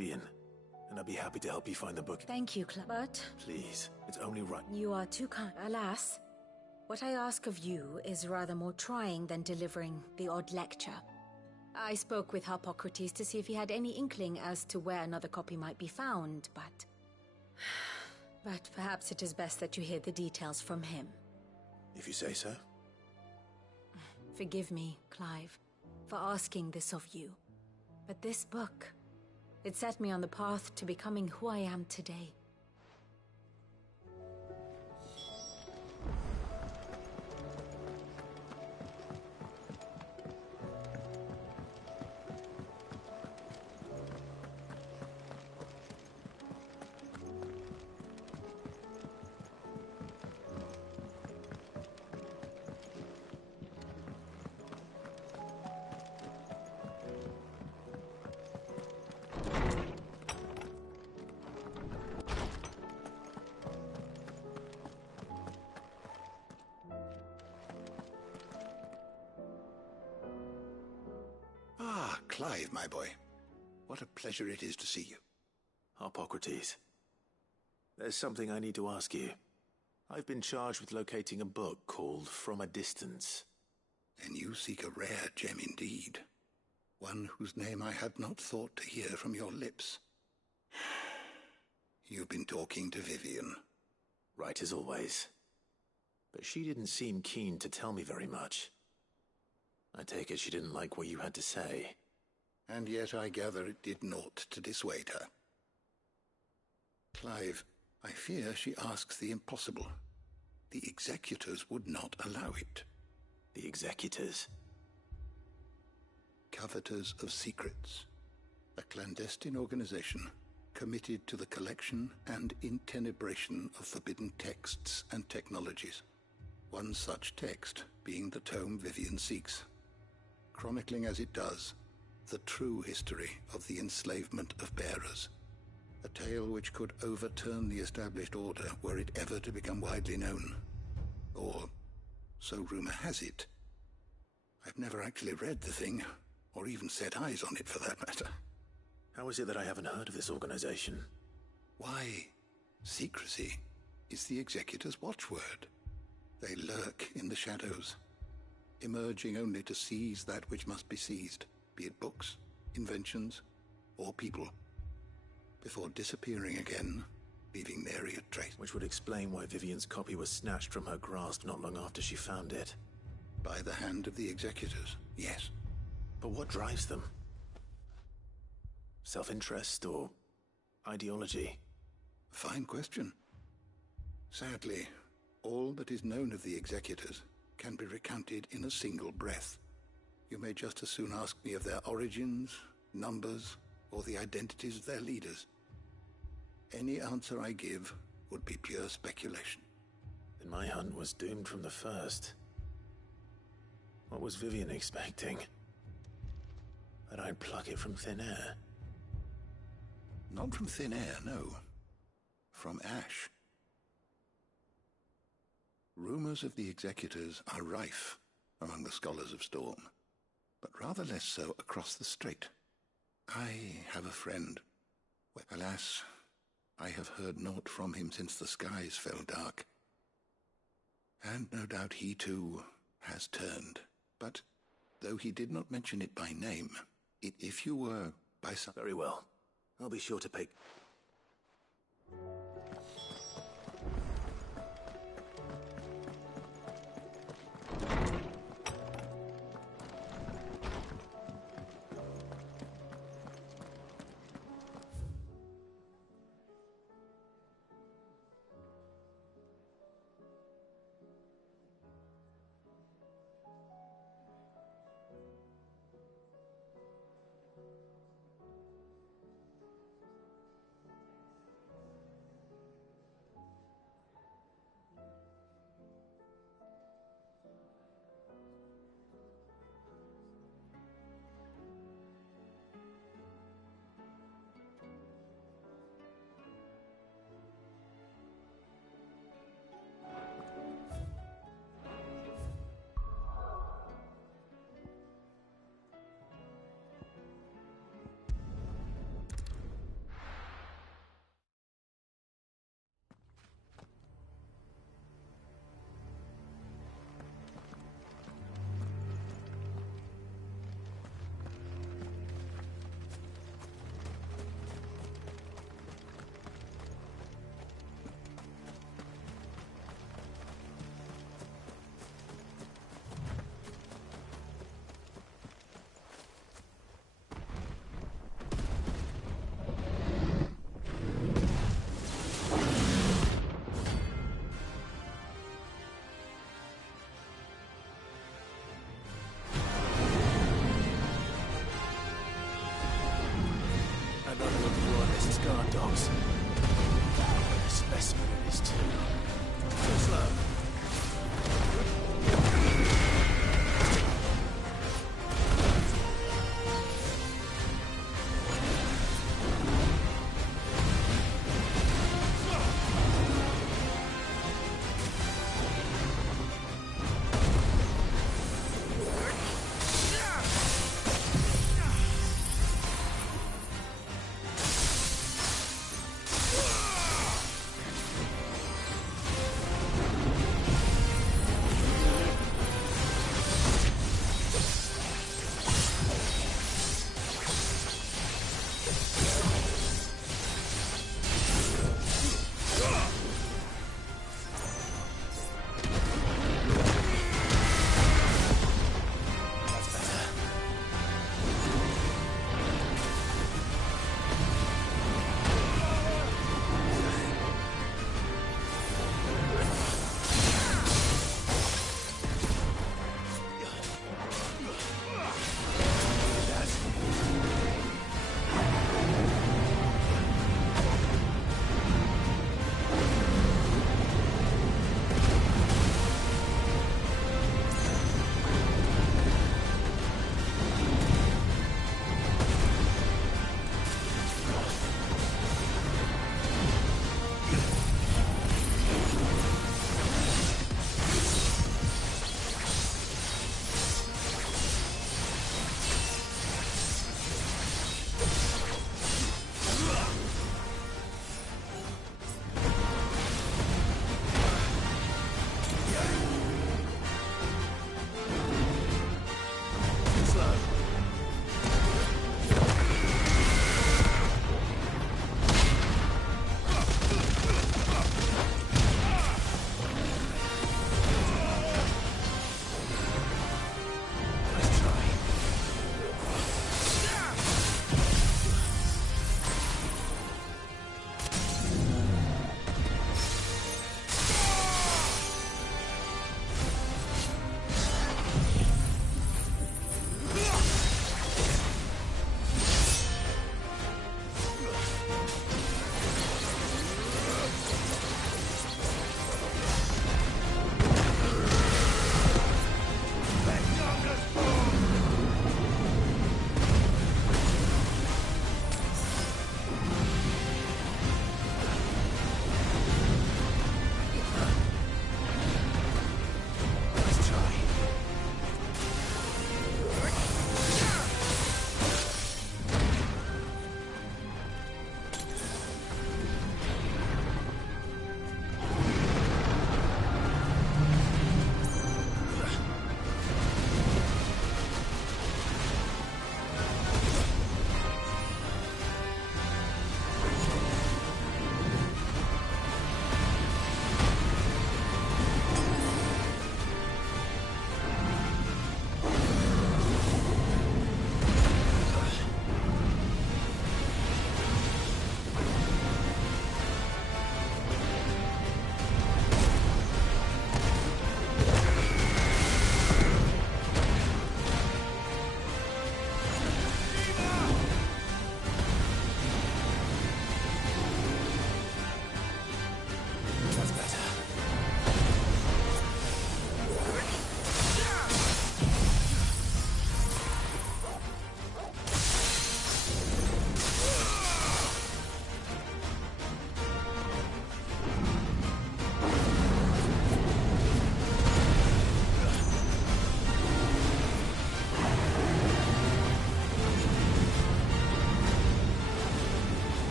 Vivian, and I'd be happy to help you find the book. Thank you, but... Please, it's only right. You are too kind. Alas, what I ask of you is rather more trying than delivering the odd lecture. I spoke with Hippocrates to see if he had any inkling as to where another copy might be found, but... But perhaps it is best that you hear the details from him. If you say so. Forgive me, Clive, for asking this of you. But this book, it set me on the path to becoming who I am today. Ah, Clive, my boy. What a pleasure it is to see you. Hippocrates. There's something I need to ask you. I've been charged with locating a book called From a Distance. Then you seek a rare gem indeed. One whose name I had not thought to hear from your lips. You've been talking to Vivian. Right as always. But she didn't seem keen to tell me very much. I take it she didn't like what you had to say. And yet I gather it did naught to dissuade her. Clive, I fear she asks the impossible. The executors would not allow it. The executors? Coveters of Secrets. A clandestine organization committed to the collection and intenebration of forbidden texts and technologies. One such text being the tome Vivian seeks, chronicling as it does the true history of the enslavement of bearers. A tale which could overturn the established order were it ever to become widely known. Or, so rumor has it. I've never actually read the thing, or even set eyes on it for that matter. How is it that I haven't heard of this organization? Why, secrecy is the executor's watchword. They lurk in the shadows, emerging only to seize that which must be seized, be it books, inventions, or people, before disappearing again, leaving nary a trace. Which would explain why Vivian's copy was snatched from her grasp not long after she found it. By the hand of the executors, yes. But what drives them? Self-interest or ideology? Fine question. Sadly, all that is known of the executors can be recounted in a single breath. You may just as soon ask me of their origins, numbers, or the identities of their leaders. Any answer I give would be pure speculation. Then my hunt was doomed from the first. What was Vivian expecting? That I'd pluck it from thin air? Not from thin air, no. From ash. Rumors of the executors are rife among the scholars of Storm, but rather less so across the strait. I have a friend. Well, alas, I have heard naught from him since the skies fell dark. And no doubt he too has turned. But though he did not mention it by name, if you were by some... Very well. I'll be sure to pay... Beast's guard dogs. What a specimen it is, too. Too slow.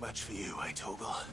No match for you, eh, Torgal?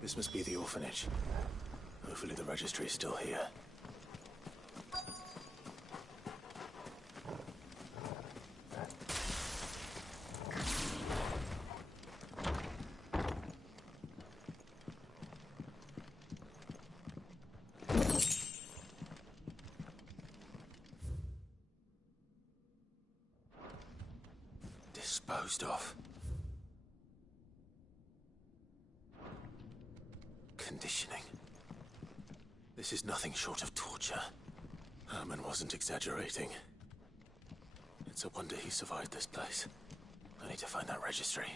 This must be the orphanage. Hopefully the registry is still here. Disposed of. Conditioning. This is nothing short of torture. Herman wasn't exaggerating. It's a wonder he survived this place. I need to find that registry.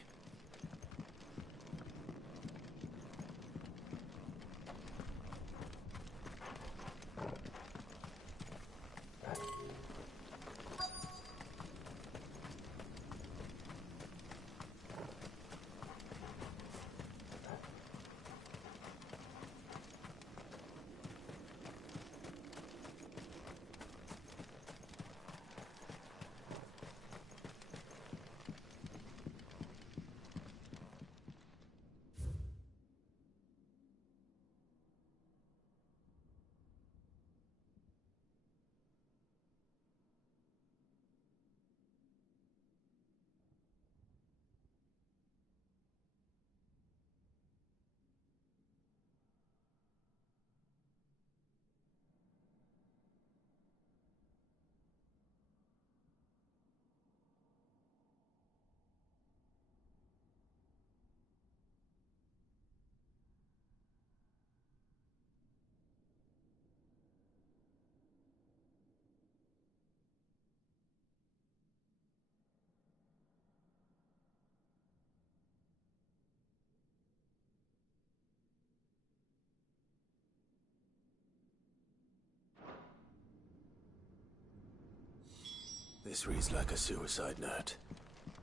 This reads like a suicide note.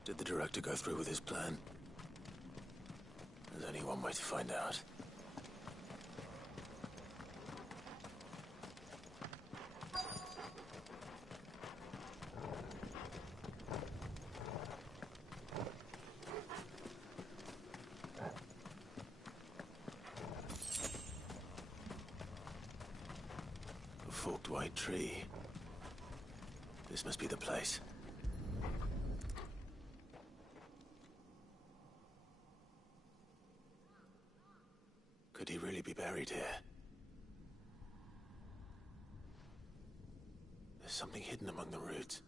Did the director go through with his plan? There's only one way to find out. A forked white tree. This must be the place. Could he really be buried here? There's something hidden among the roots.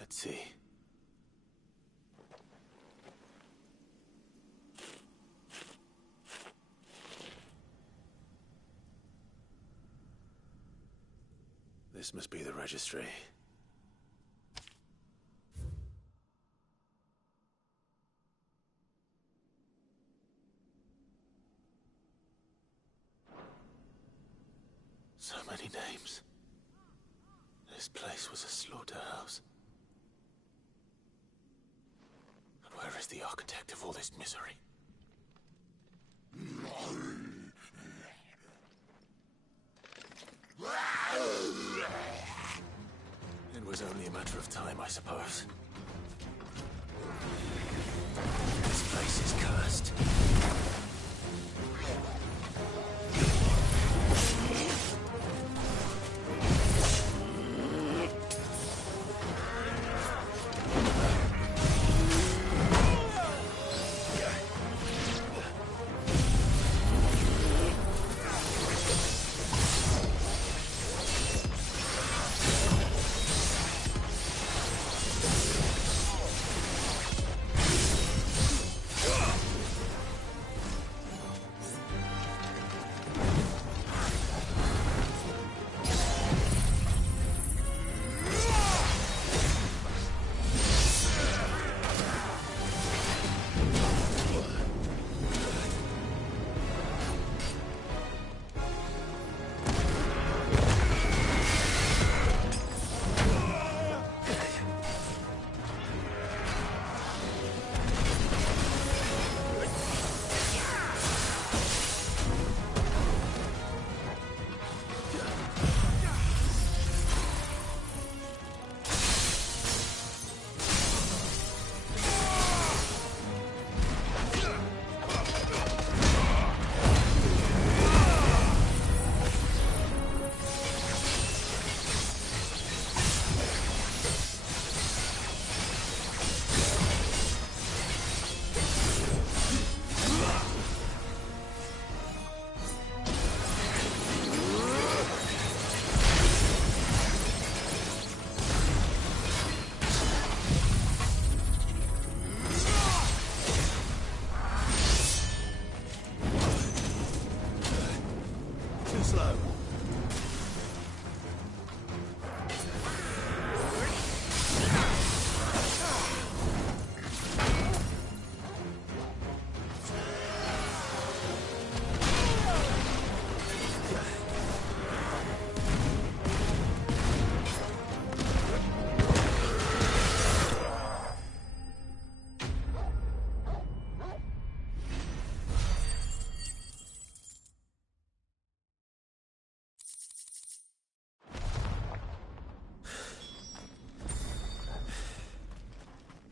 Let's see. This must be the registry. So many names. This place was a slaughterhouse. And where is the architect of all this misery? was only a matter of time, I suppose. This place is cursed.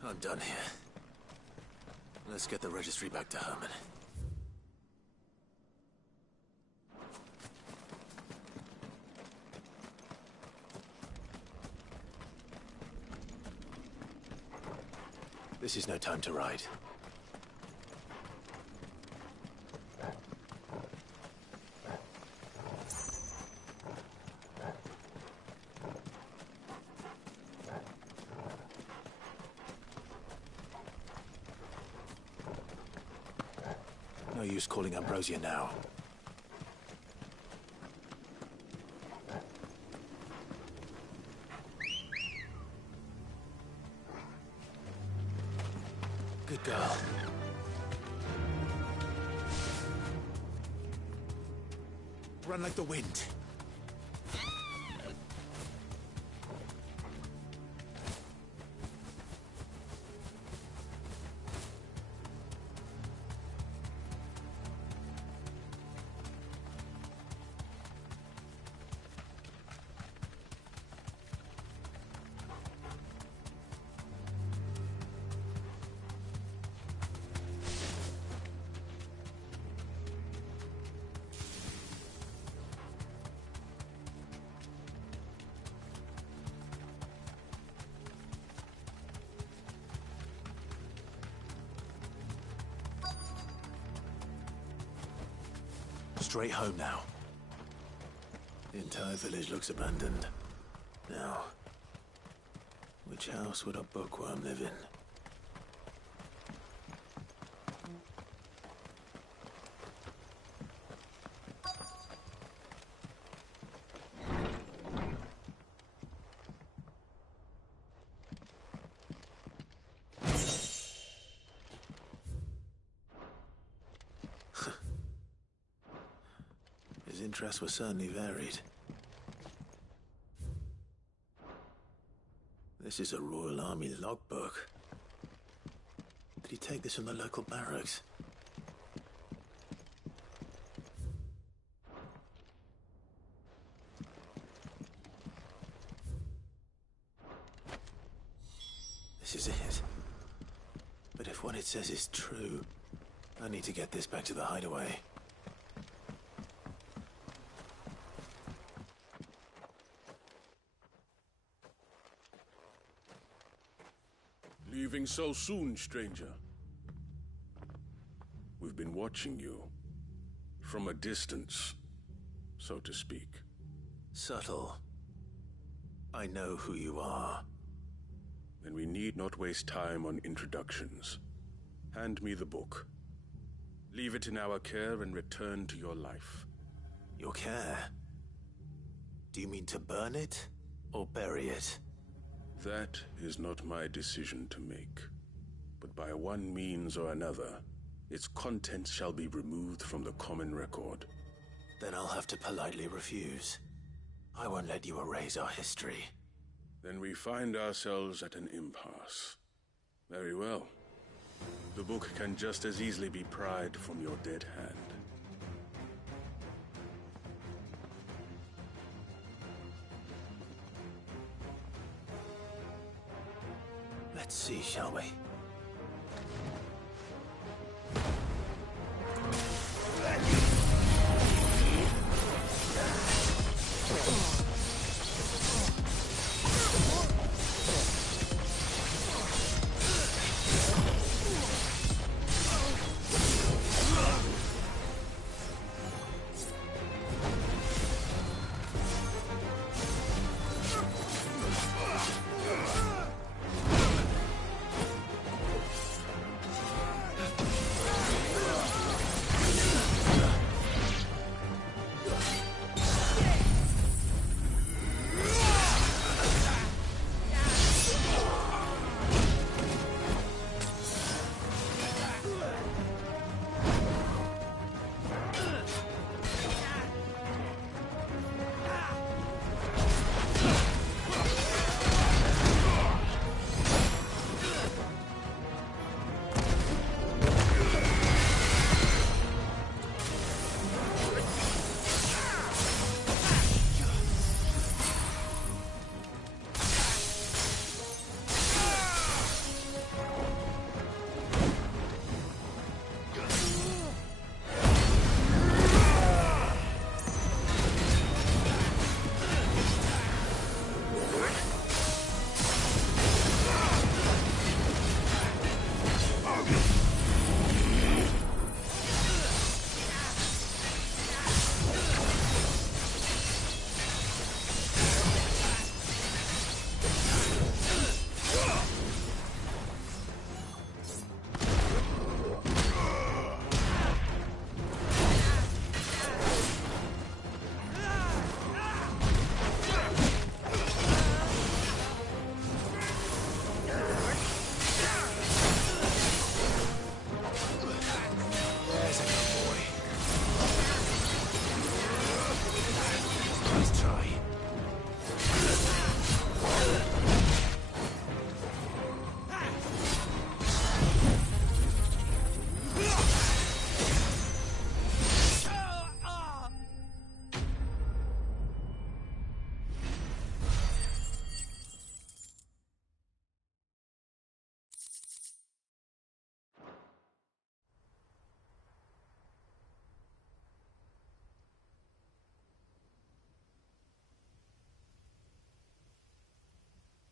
I'm done here. Let's get the registry back to Herman. This is no time to ride. No use calling Ambrosia now. Good girl. Run like the wind. Straight home now. The entire village looks abandoned. Now, which house would a bookworm live in? His interests were certainly varied. This is a Royal Army logbook. Did he take this from the local barracks? it says is true. I need to get this back to the hideaway. Leaving so soon, stranger? We've been watching you. From a distance, so to speak. Subtle. I know who you are. Then we need not waste time on introductions. Hand me the book. Leave it in our care and return to your life. Your care? Do you mean to burn it or bury it? That is not my decision to make. But by one means or another, its contents shall be removed from the common record. Then I'll have to politely refuse. I won't let you erase our history. Then we find ourselves at an impasse. Very well. The book can just as easily be pried from your dead hand. Let's see, shall we?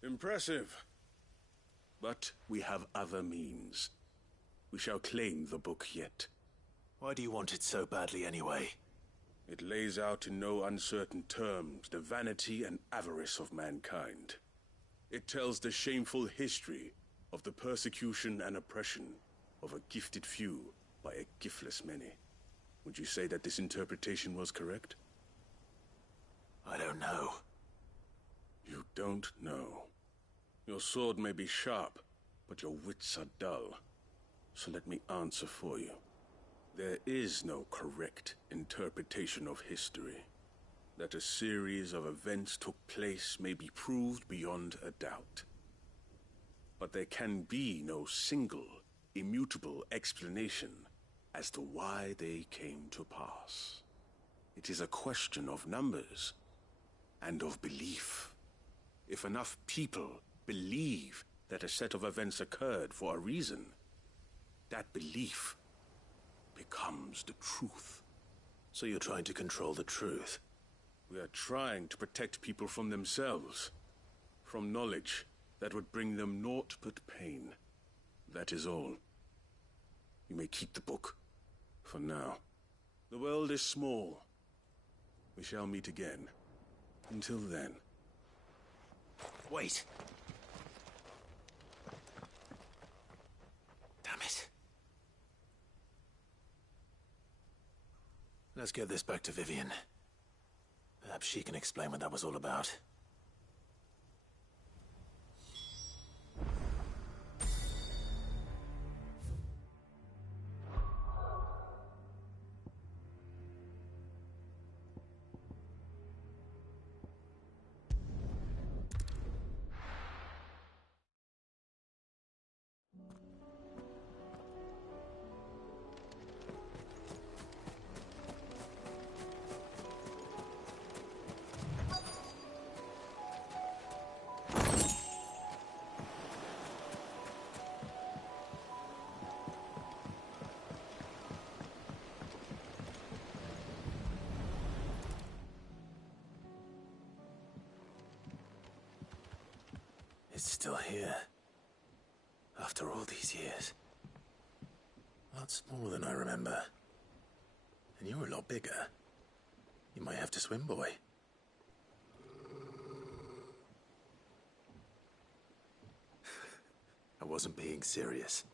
Impressive. But we have other means. We shall claim the book yet. Why do you want it so badly anyway? It lays out in no uncertain terms the vanity and avarice of mankind. It tells the shameful history of the persecution and oppression of a gifted few by a giftless many. Would you say that this interpretation was correct? I don't know. You don't know. Your sword may be sharp, but your wits are dull. So let me answer for you. There is no correct interpretation of history. That a series of events took place may be proved beyond a doubt. But there can be no single, immutable explanation as to why they came to pass. It is a question of numbers and of belief. If enough people believe that a set of events occurred for a reason, that belief becomes the truth. So you're trying to control the truth? We are trying to protect people from themselves, from knowledge that would bring them naught but pain. That is all. You may keep the book, for now. The world is small. We shall meet again. Until then. Wait! Damn it. Let's get this back to Vivian. Perhaps she can explain what that was all about. It's still here. After all these years. Lots more than I remember. And you're a lot bigger. You might have to swim, boy. I wasn't being serious.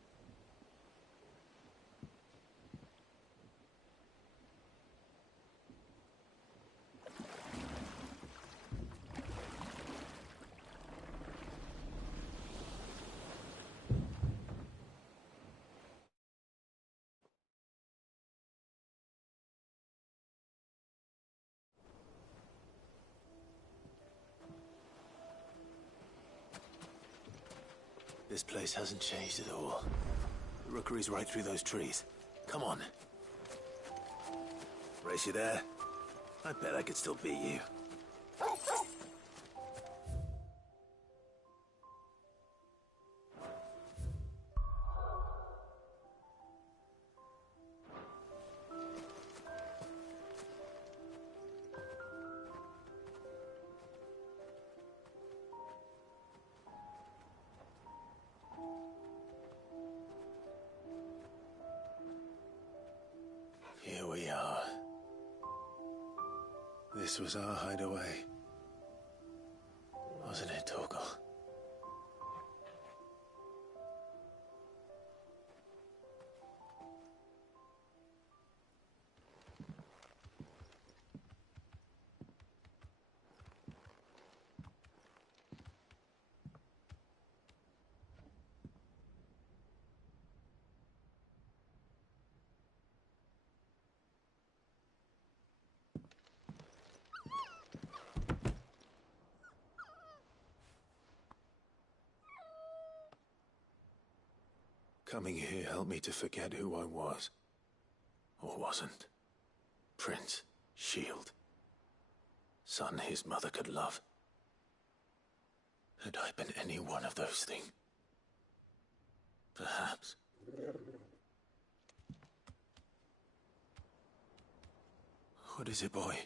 This place hasn't changed at all. The rookery's right through those trees. Come on. Race you there? I bet I could still beat you. Here we are. This was our hideaway. Wasn't it, Torgal? Coming here helped me to forget who I was. Or wasn't. Prince, shield. Son his mother could love. Had I been any one of those things? Perhaps. What is it, boy?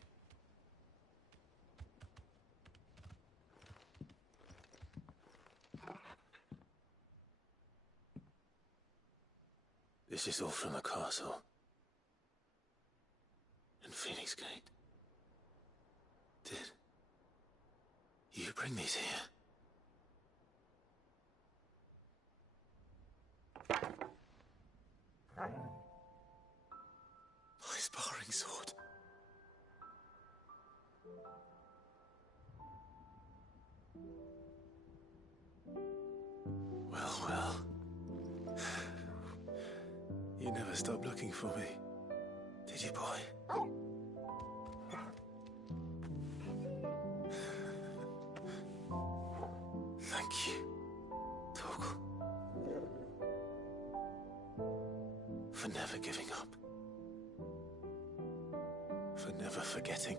This is all from the castle. And Phoenix Gate. Did you bring these here? My sparring sword. Well, well. You never stopped looking for me, did you, boy? Thank you, Torgal. For never giving up. For never forgetting.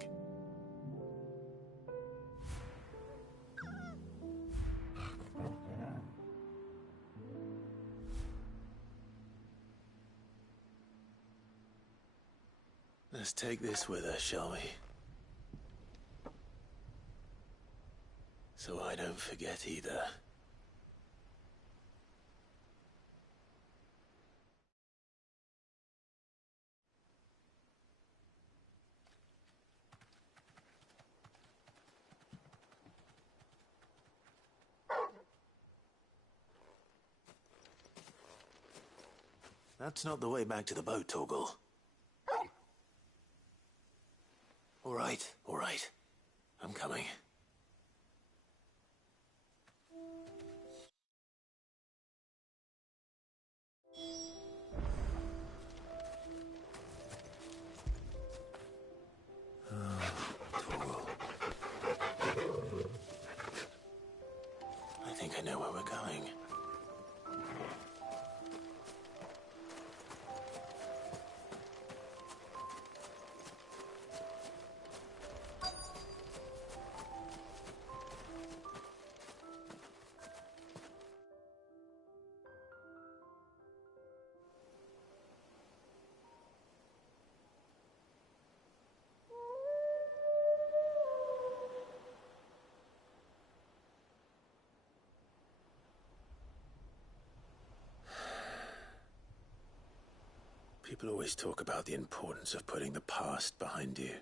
take this with us, shall we? So I don't forget either. That's not the way back to the boat, Torgal. All right. I'm coming. Torgal. I think I know where we're going. People always talk about the importance of putting the past behind you.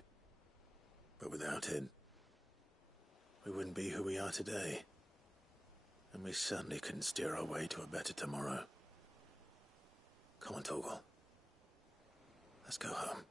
But without it, we wouldn't be who we are today. And we certainly couldn't steer our way to a better tomorrow. Come on, Torgal. Let's go home.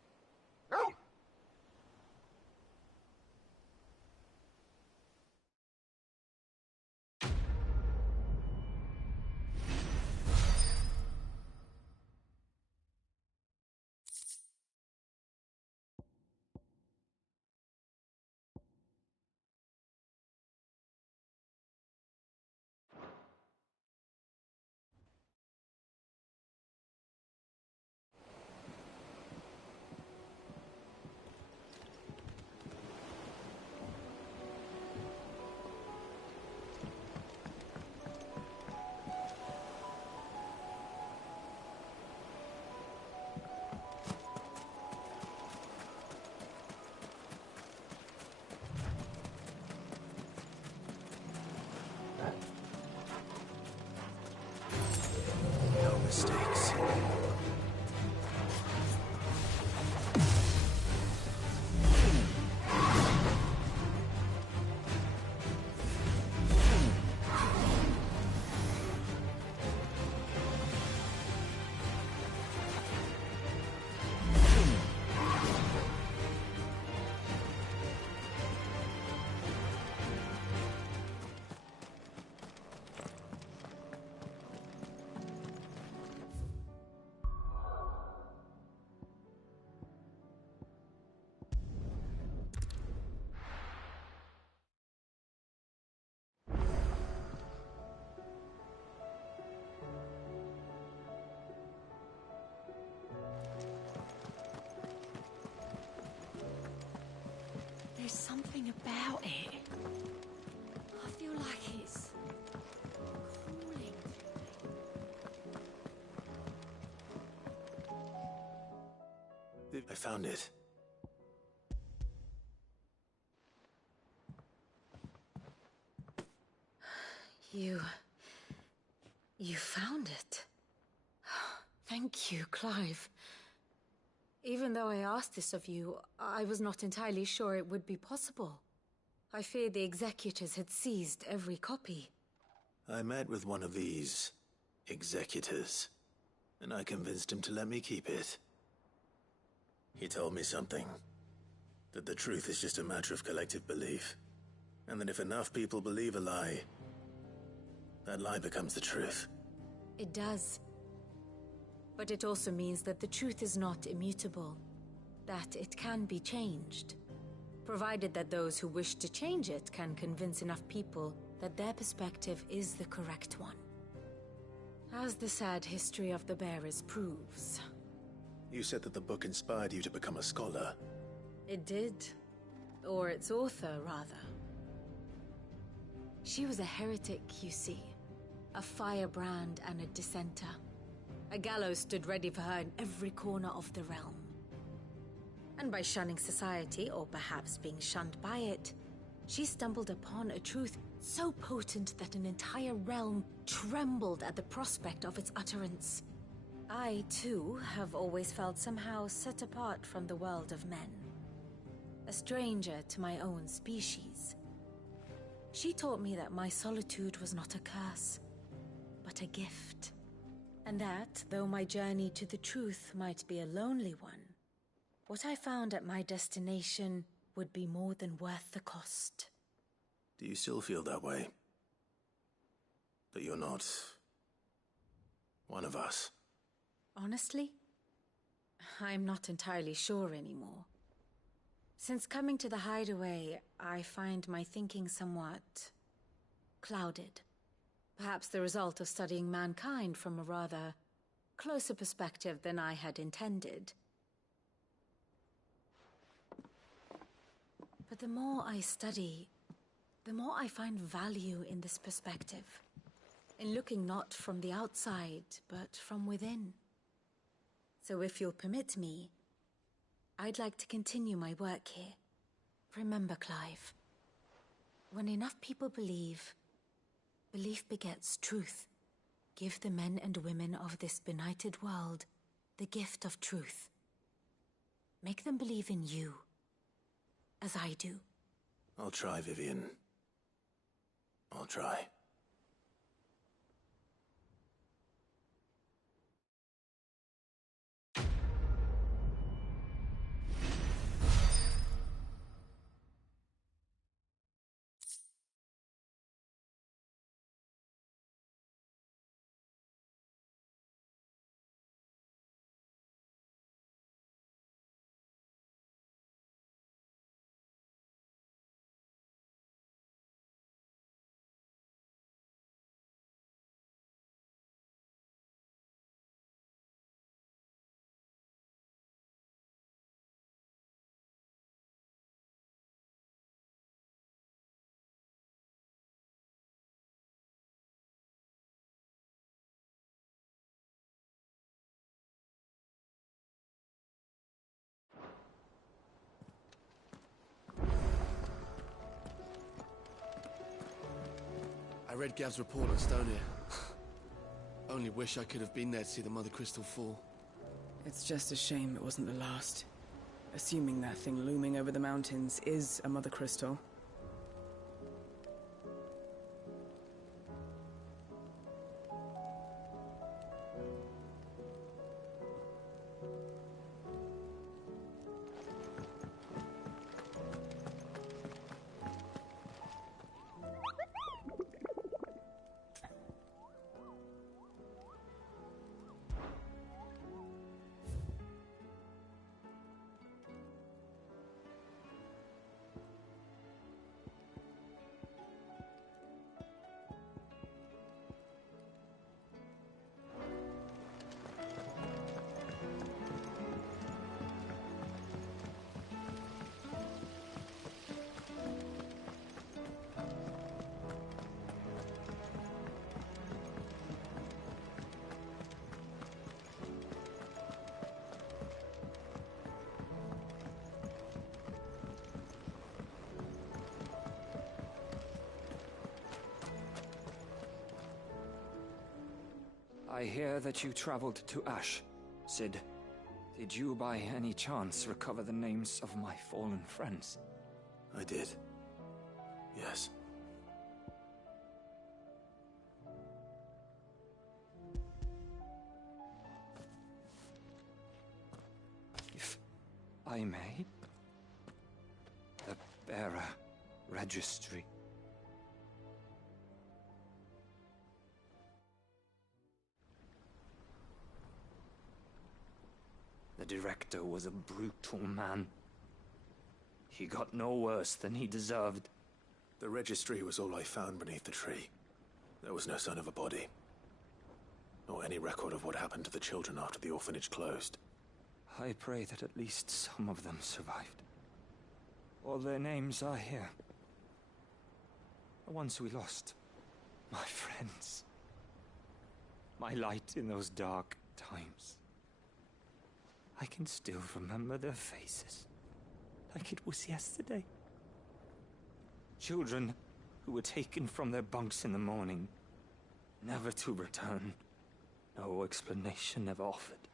No mistakes. There's something about it. I feel like it's calling to me. I found it. You found it. Thank you, Clive. Even though I asked this of you, I was not entirely sure it would be possible. I feared the executors had seized every copy. I met with one of these executors, and I convinced him to let me keep it. He told me something. That the truth is just a matter of collective belief. And that if enough people believe a lie, that lie becomes the truth. It does. But it also means that the truth is not immutable. That it can be changed. Provided that those who wish to change it can convince enough people that their perspective is the correct one. As the sad history of the bearers proves. You said that the book inspired you to become a scholar. It did. Or its author, rather. She was a heretic, you see. A firebrand and a dissenter. A gallows stood ready for her in every corner of the realm. And by shunning society, or perhaps being shunned by it, she stumbled upon a truth so potent that an entire realm trembled at the prospect of its utterance. I, too, have always felt somehow set apart from the world of men. A stranger to my own species. She taught me that my solitude was not a curse, but a gift. And that, though my journey to the truth might be a lonely one, what I found at my destination would be more than worth the cost. Do you still feel that way? That you're not one of us? Honestly, I'm not entirely sure anymore. Since coming to the hideaway, I find my thinking somewhat clouded. Perhaps the result of studying mankind from a rather closer perspective than I had intended. But the more I study, the more I find value in this perspective. In looking not from the outside, but from within. So if you'll permit me, I'd like to continue my work here. Remember, Clive, when enough people believe, belief begets truth. Give the men and women of this benighted world the gift of truth. Make them believe in you, as I do. I'll try, Vivian. I'll try. I read Gav's report on Stonehair. Only wish I could have been there to see the Mother Crystal fall. It's just a shame it wasn't the last. Assuming that thing looming over the mountains is a Mother Crystal. I hear that you traveled to Ash, Sid. Did you by any chance recover the names of my fallen friends? I did. Yes. If I may? The bearer registry. The director was a brutal man. He got no worse than he deserved. The registry was all I found beneath the tree. There was no sign of a body. Nor any record of what happened to the children after the orphanage closed. I pray that at least some of them survived. All their names are here. The ones we lost. My friends. My light in those dark times. I can still remember their faces, like it was yesterday. Children who were taken from their bunks in the morning, never to return. No explanation ever offered.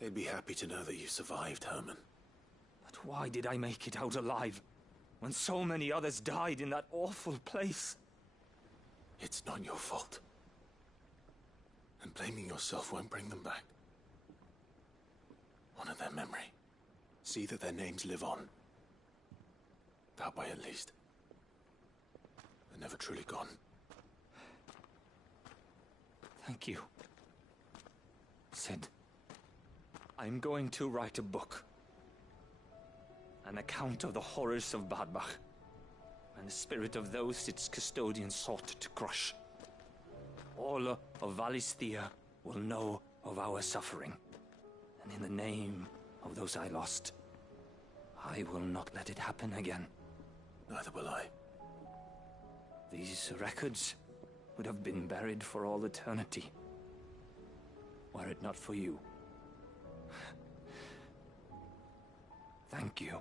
They'd be happy to know that you survived, Herman. But why did I make it out alive, when so many others died in that awful place? It's not your fault. And blaming yourself won't bring them back. Honor their memory. See that their names live on. That way, at least. They're never truly gone. Thank you. Sid, I'm going to write a book. An account of the horrors of Badbach, and the spirit of those its custodians sought to crush. All of Valisthea will know of our suffering, and in the name of those I lost, I will not let it happen again. Neither will I. These records would have been buried for all eternity, were it not for you. Thank you.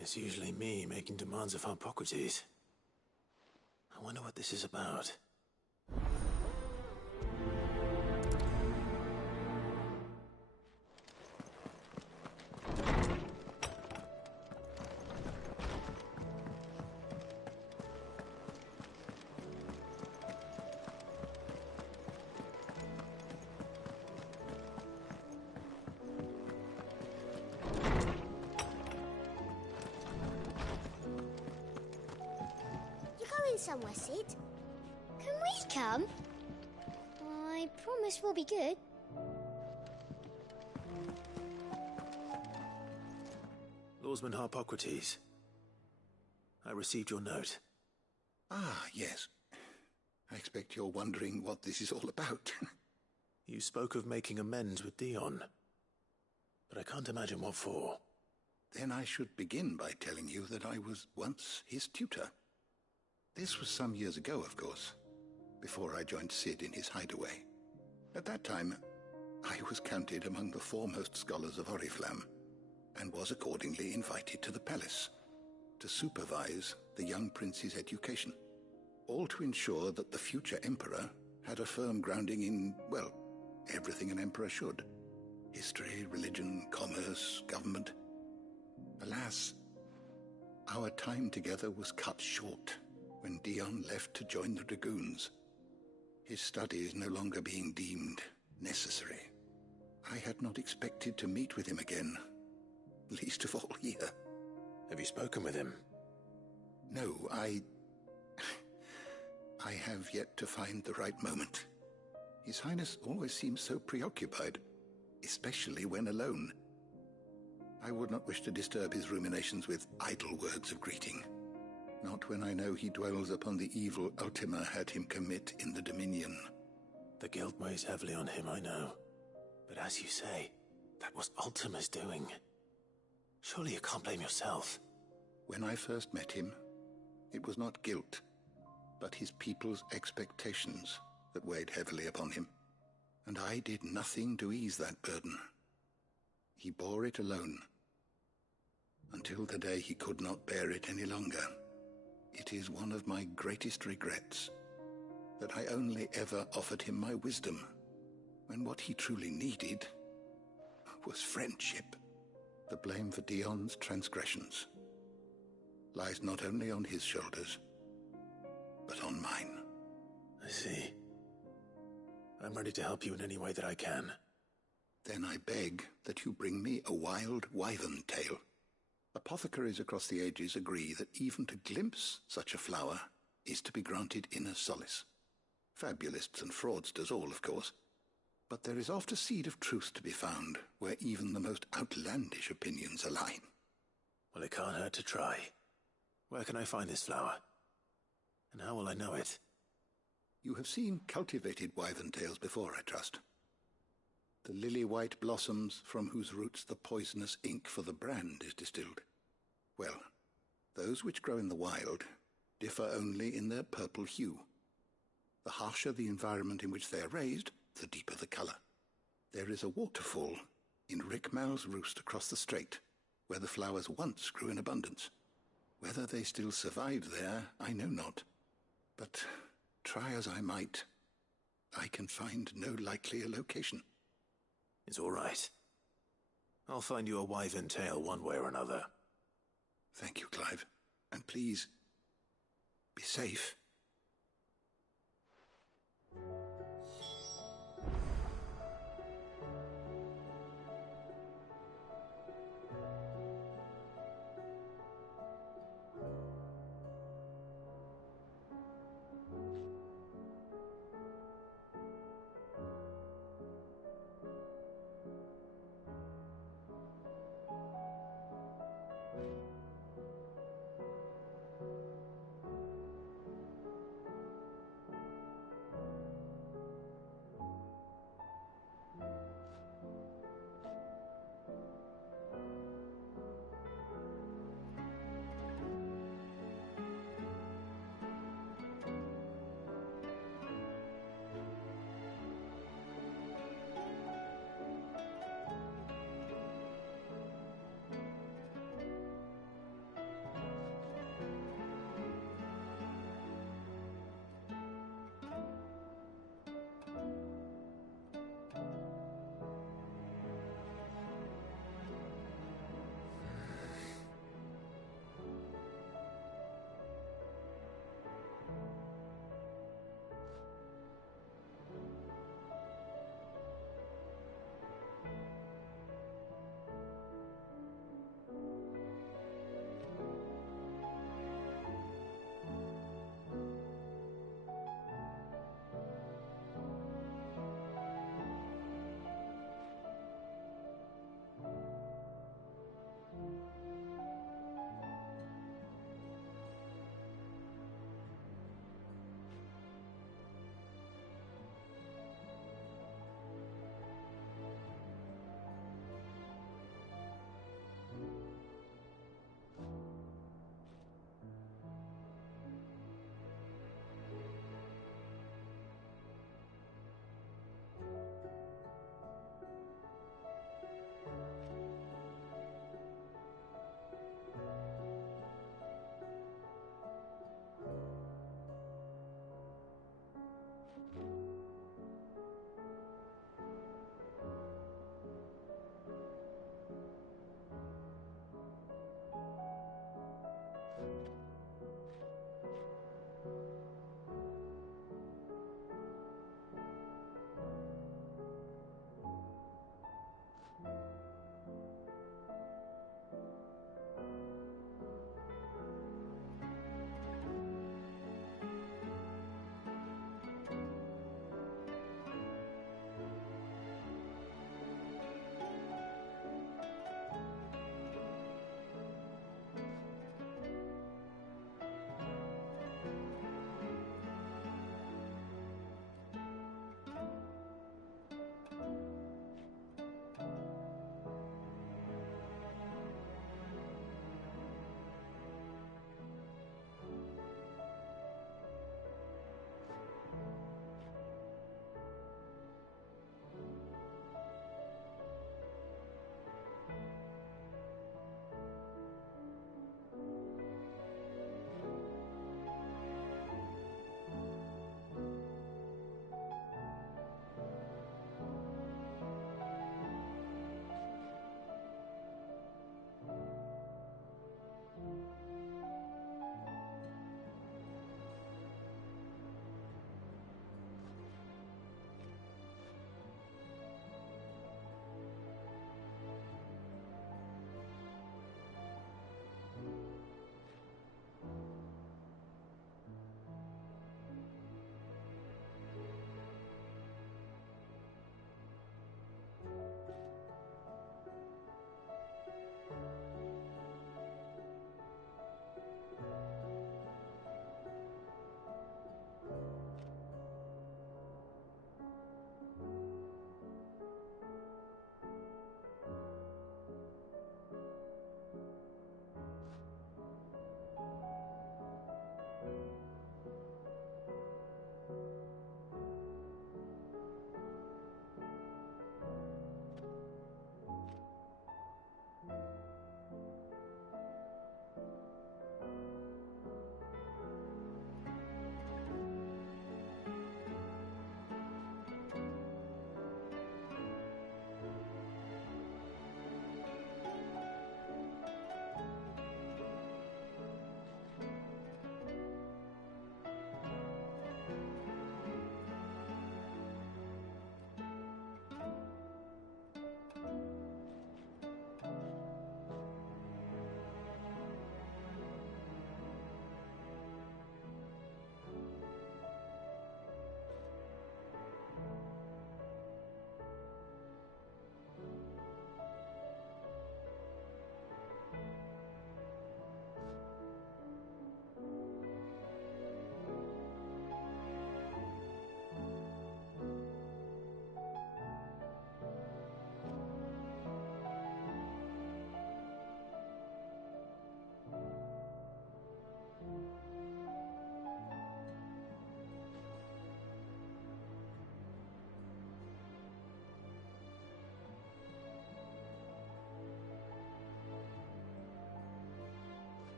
It's usually me making demands of Hippocrates. I wonder what this is about. Somewhere, Sid. Can we come? I promise we'll be good. Lawsman Hippocrates. I received your note. Ah, yes. I expect you're wondering what this is all about. You spoke of making amends with Dion, but I can't imagine what for. Then I should begin by telling you that I was once his tutor. This was some years ago, of course. before I joined Sid in his hideaway. At that time, I was counted among the foremost scholars of Oriflamme, and was accordingly invited to the palace to supervise the young prince's education, all to ensure that the future emperor had a firm grounding in, well, everything an emperor should. History, religion, commerce, government. Alas, our time together was cut short when Dion left to join the Dragoons, his studies no longer being deemed necessary. I had not expected to meet with him again, least of all here. Have you spoken with him? No, I have yet to find the right moment. His Highness always seems so preoccupied, especially when alone. I would not wish to disturb his ruminations with idle words of greeting. Not when I know he dwells upon the evil Ultima had him commit in the Dominion. The guilt weighs heavily on him, I know. But as you say, that was Ultima's doing. Surely you can't blame yourself. When I first met him, it was not guilt, but his people's expectations that weighed heavily upon him. And I did nothing to ease that burden. He bore it alone, until the day he could not bear it any longer. It is one of my greatest regrets that I only ever offered him my wisdom, when what he truly needed was friendship. The blame for Dion's transgressions lies not only on his shoulders, but on mine. I see. I'm ready to help you in any way that I can. Then I beg that you bring me a wild wyvern tail. Apothecaries across the ages agree that even to glimpse such a flower is to be granted inner solace. Fabulists and fraudsters all, of course. But there is oft a seed of truth to be found where even the most outlandish opinions align. Well, it can't hurt to try. Where can I find this flower? And how will I know it? You have seen cultivated wyvern tails before, I trust. The lily-white blossoms from whose roots the poisonous ink for the brand is distilled. Well, those which grow in the wild differ only in their purple hue. The harsher the environment in which they are raised, the deeper the color. There is a waterfall in Rickmal's roost across the strait, where the flowers once grew in abundance. Whether they still survive there, I know not. But try as I might, I can find no likelier location. It's all right. I'll find you a wyvern tail one way or another. Thank you, Clive. And please, be safe.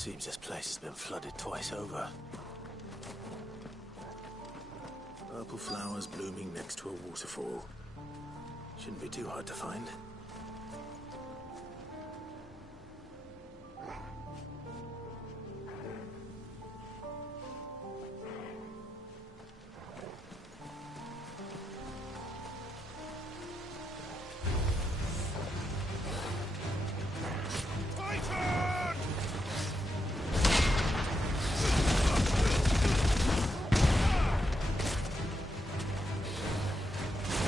Seems this place has been flooded twice over. Purple flowers blooming next to a waterfall. Shouldn't be too hard to find.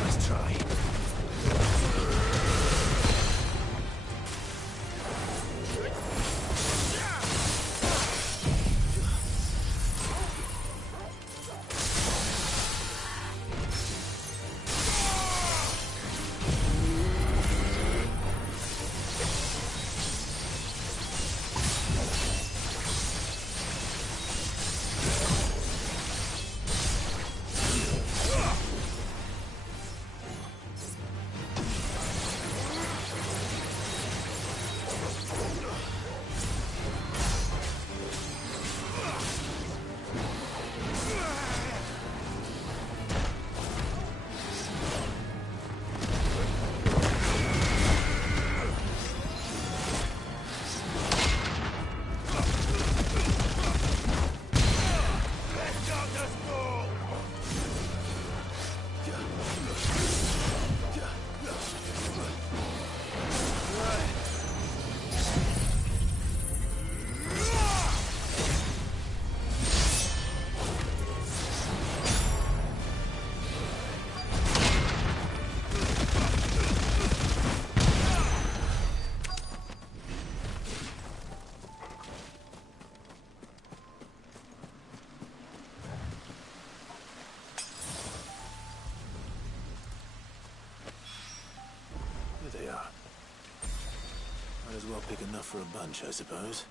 Let's try. They are. Might as well pick enough for a bunch, I suppose.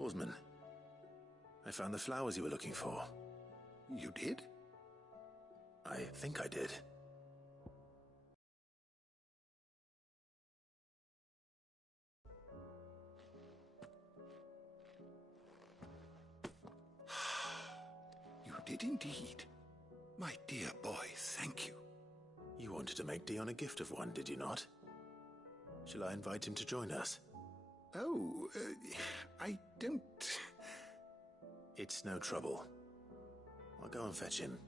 Oarsman, I found the flowers you were looking for. You did? I think I did. You did indeed. My dear boy, thank you. You wanted to make Dion a gift of one, did you not? Shall I invite him to join us? Oh, I don't... It's no trouble. I'll go and fetch him.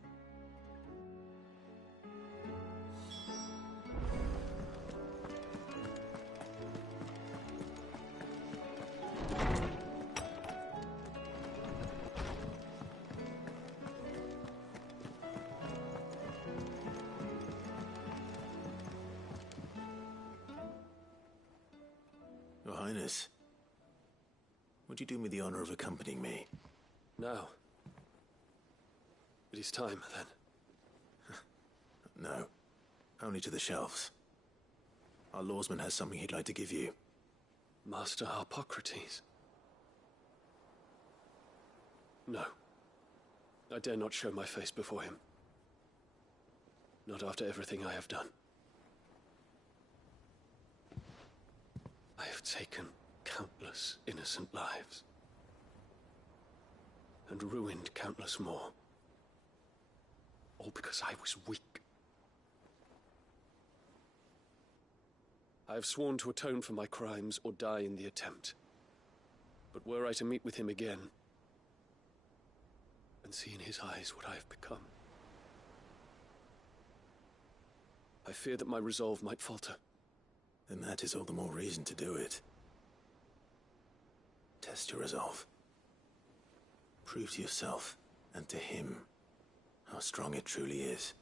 Your Highness, would you do me the honor of accompanying me? Now. It is time, then. No, only to the shelves. Our lawsman has something he'd like to give you. Master Hippocrates. No. I dare not show my face before him. Not after everything I have done. I have taken countless innocent lives. And ruined countless more. All because I was weak. I have sworn to atone for my crimes or die in the attempt. But were I to meet with him again, and see in his eyes what I have become, I fear that my resolve might falter. Then that is all the more reason to do it. Test your resolve. Prove to yourself, and to him, how strong it truly is.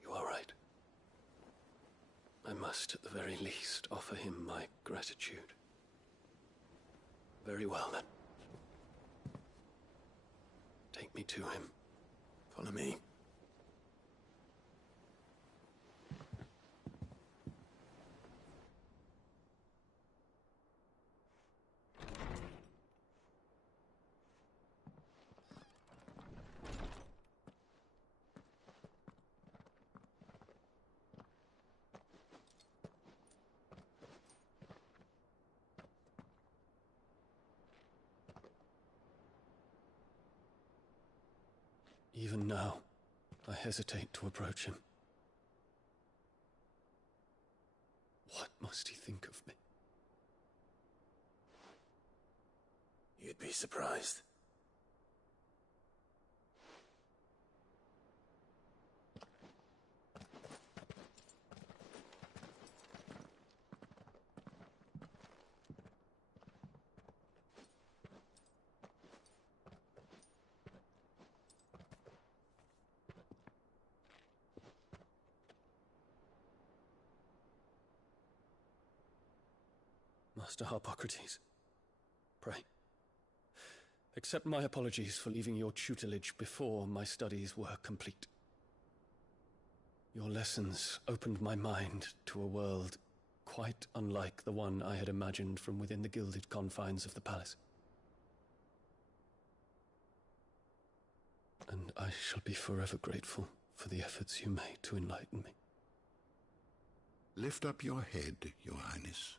You are right. I must, at the very least, offer him my gratitude. Very well, then. Take me to him. Follow me. Even now, I hesitate to approach him. What must he think of me? You'd be surprised. Master Harpocrates, pray, accept my apologies for leaving your tutelage before my studies were complete. Your lessons opened my mind to a world quite unlike the one I had imagined from within the gilded confines of the palace. And I shall be forever grateful for the efforts you made to enlighten me. Lift up your head, Your Highness.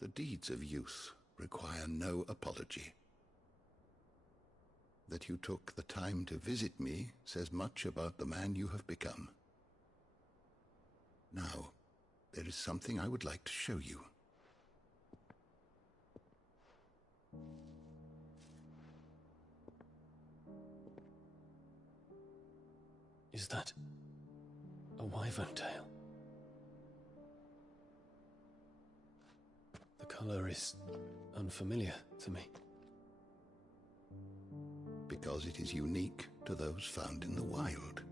The deeds of youth require no apology. That you took the time to visit me says much about the man you have become. Now, there is something I would like to show you. Is that a wyvern tail? The color is unfamiliar to me. Because it is unique to those found in the wild.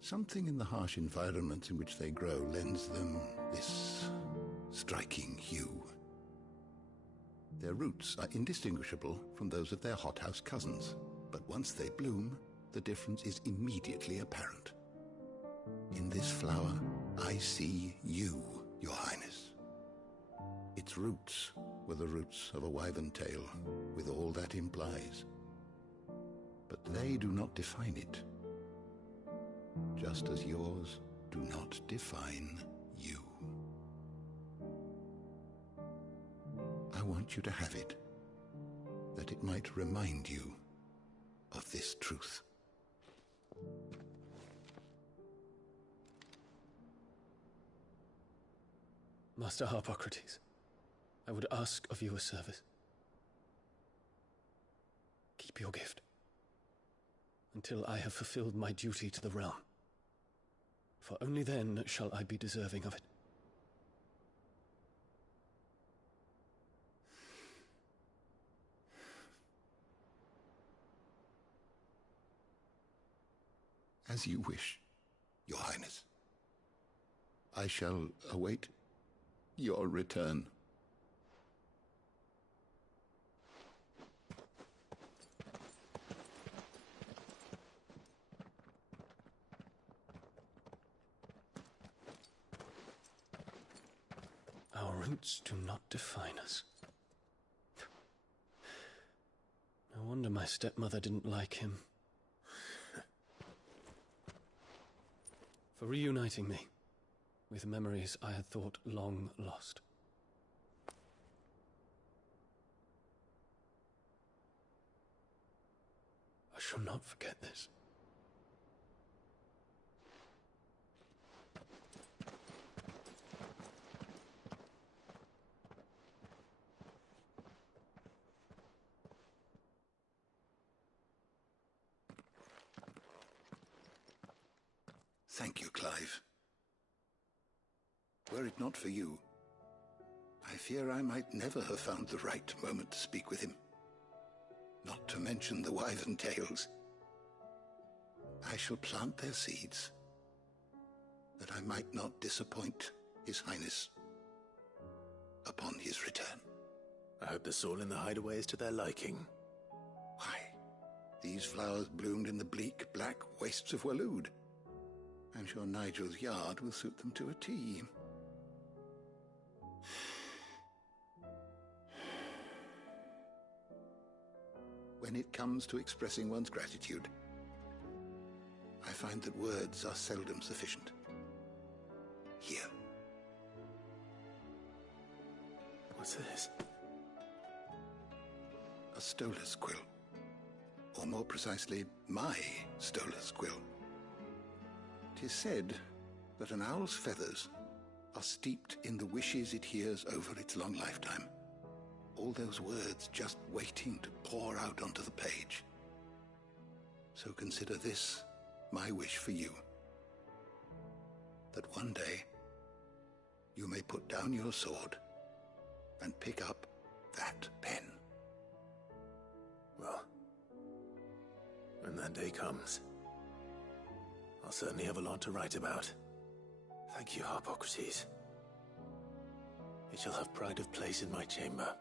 Something in the harsh environments in which they grow lends them this striking hue. Their roots are indistinguishable from those of their hothouse cousins, but once they bloom, the difference is immediately apparent. In this flower, I see you, Your Highness. Its roots were the roots of a wyvern tail, with all that implies. But they do not define it, just as yours do not define you. I want you to have it, that it might remind you of this truth. Master Harpocrates, I would ask of you a service. Keep your gift until I have fulfilled my duty to the realm, for only then shall I be deserving of it. As you wish, Your Highness. I shall await your return. Our roots do not define us. No wonder my stepmother didn't like him. For reuniting me with memories I had thought long lost. I shall not forget this. Thank you, Clive. Were it not for you, I fear I might never have found the right moment to speak with him. Not to mention the wyvern tails. I shall plant their seeds, that I might not disappoint His Highness upon his return. I hope the soil in the hideaway is to their liking. Why, these flowers bloomed in the bleak, black wastes of Helloooo. I'm sure Nigel's yard will suit them to a T. When it comes to expressing one's gratitude, I find that words are seldom sufficient. Here. What's this? A stolas quill. or more precisely, my stolas quill. 'Tis said that an owl's feathers are steeped in the wishes it hears over its long lifetime. All those words just waiting to pour out onto the page. So consider this my wish for you. That one day you may put down your sword and pick up that pen. Well, when that day comes, I'll certainly have a lot to write about. Thank you, Harpocrates. It shall have pride of place in my chamber.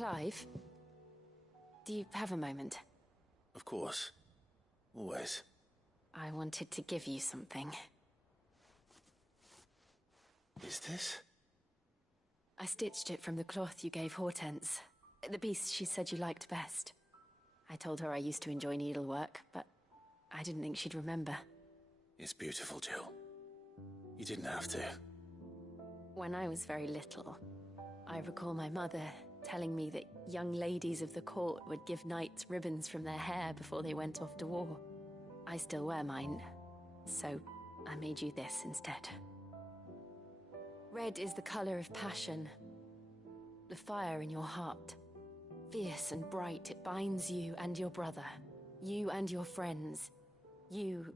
Clive, do you have a moment? Of course. Always. I wanted to give you something. Is this? I stitched it from the cloth you gave Hortense. The piece she said you liked best. I told her I used to enjoy needlework, but I didn't think she'd remember. It's beautiful, Jill. You didn't have to. When I was very little, I recall my mother telling me that young ladies of the court would give knights ribbons from their hair before they went off to war. I still wear mine, so I made you this instead. Red is the color of passion, the fire in your heart. Fierce and bright, it binds you and your brother, you and your friends, you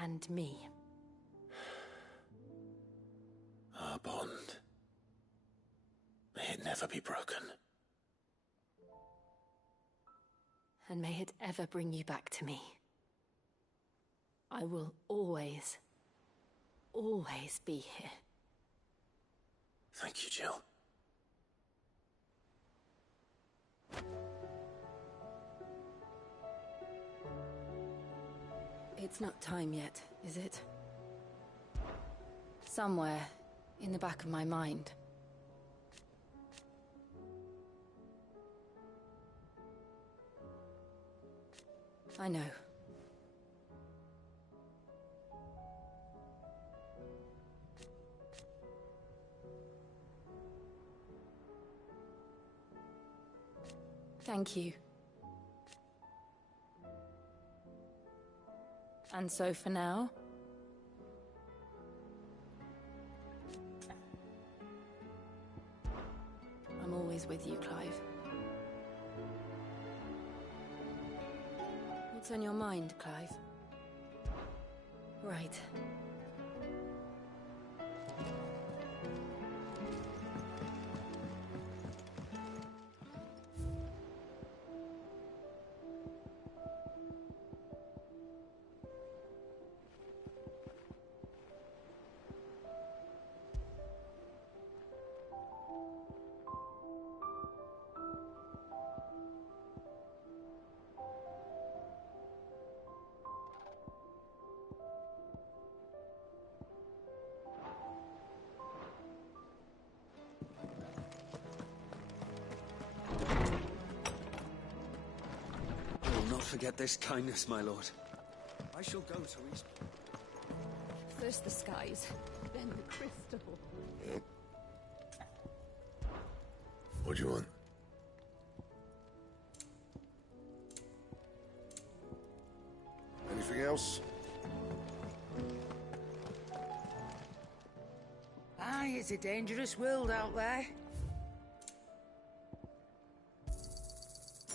and me. Our bond. May it never be broken. And may it ever bring you back to me. I will always, always be here. Thank you, Jill. It's not time yet, is it? Somewhere in the back of my mind. I know. Thank you. And so for now, I'm always with you, Clive. What's on your mind, Clive? Right. I will not forget this kindness, my lord. I shall go to East. First the skies, then the crystal. What do you want? Anything else? Aye, it's a dangerous world out there.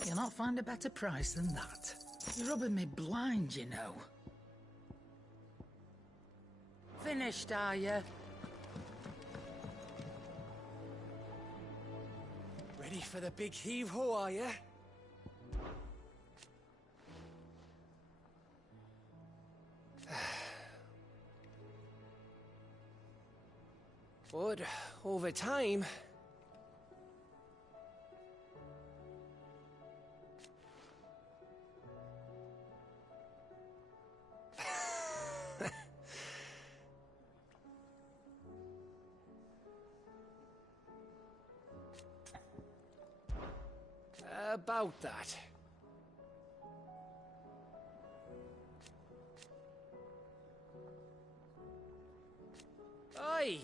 You'll not find a better price than that. You're rubbing me blind, you know. Finished, are you? Ready for the big heave-ho, are you? But over time... About that. Aye.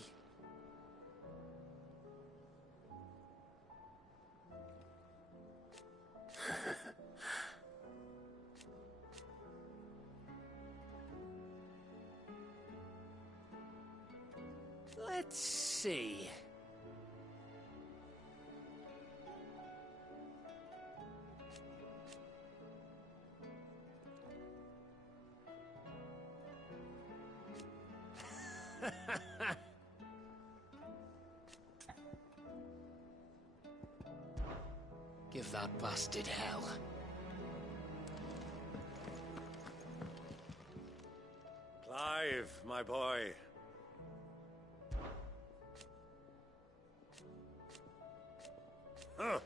Let's see. Give that bastard hell. Clive, my boy. Huh.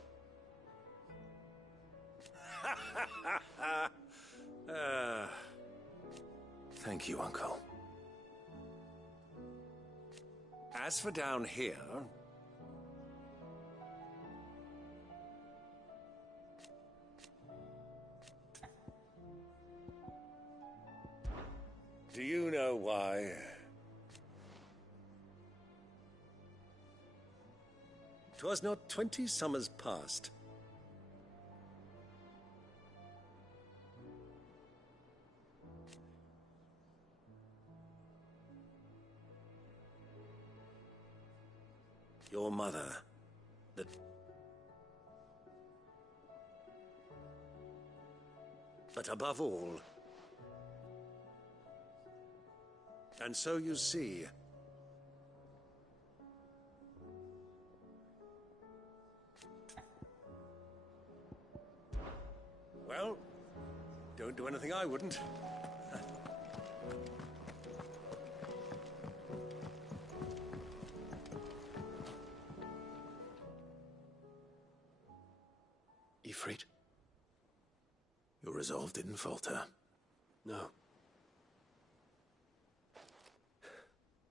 Thank you, Uncle. As for down here... Aye. 'Twas not 20 summers past. Your mother, but above all, and so you see, well, don't do anything I wouldn't. Ifrit? Your resolve didn't falter. No.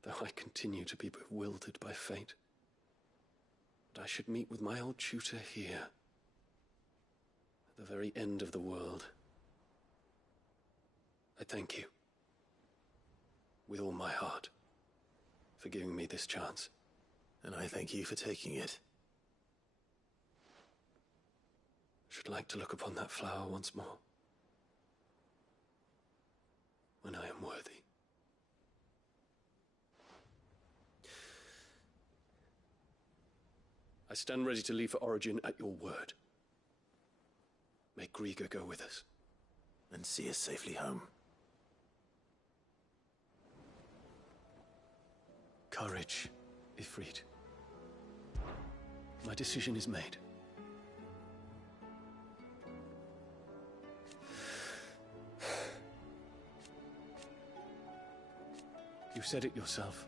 Though I continue to be bewildered by fate. But I should meet with my old tutor here. At the very end of the world. I thank you. With all my heart. For giving me this chance. And I thank you for taking it. I should like to look upon that flower once more. When I am worthy. I stand ready to leave for Origin at your word. May Griga go with us. And see us safely home. Courage, Ifrit. My decision is made. You said it yourself.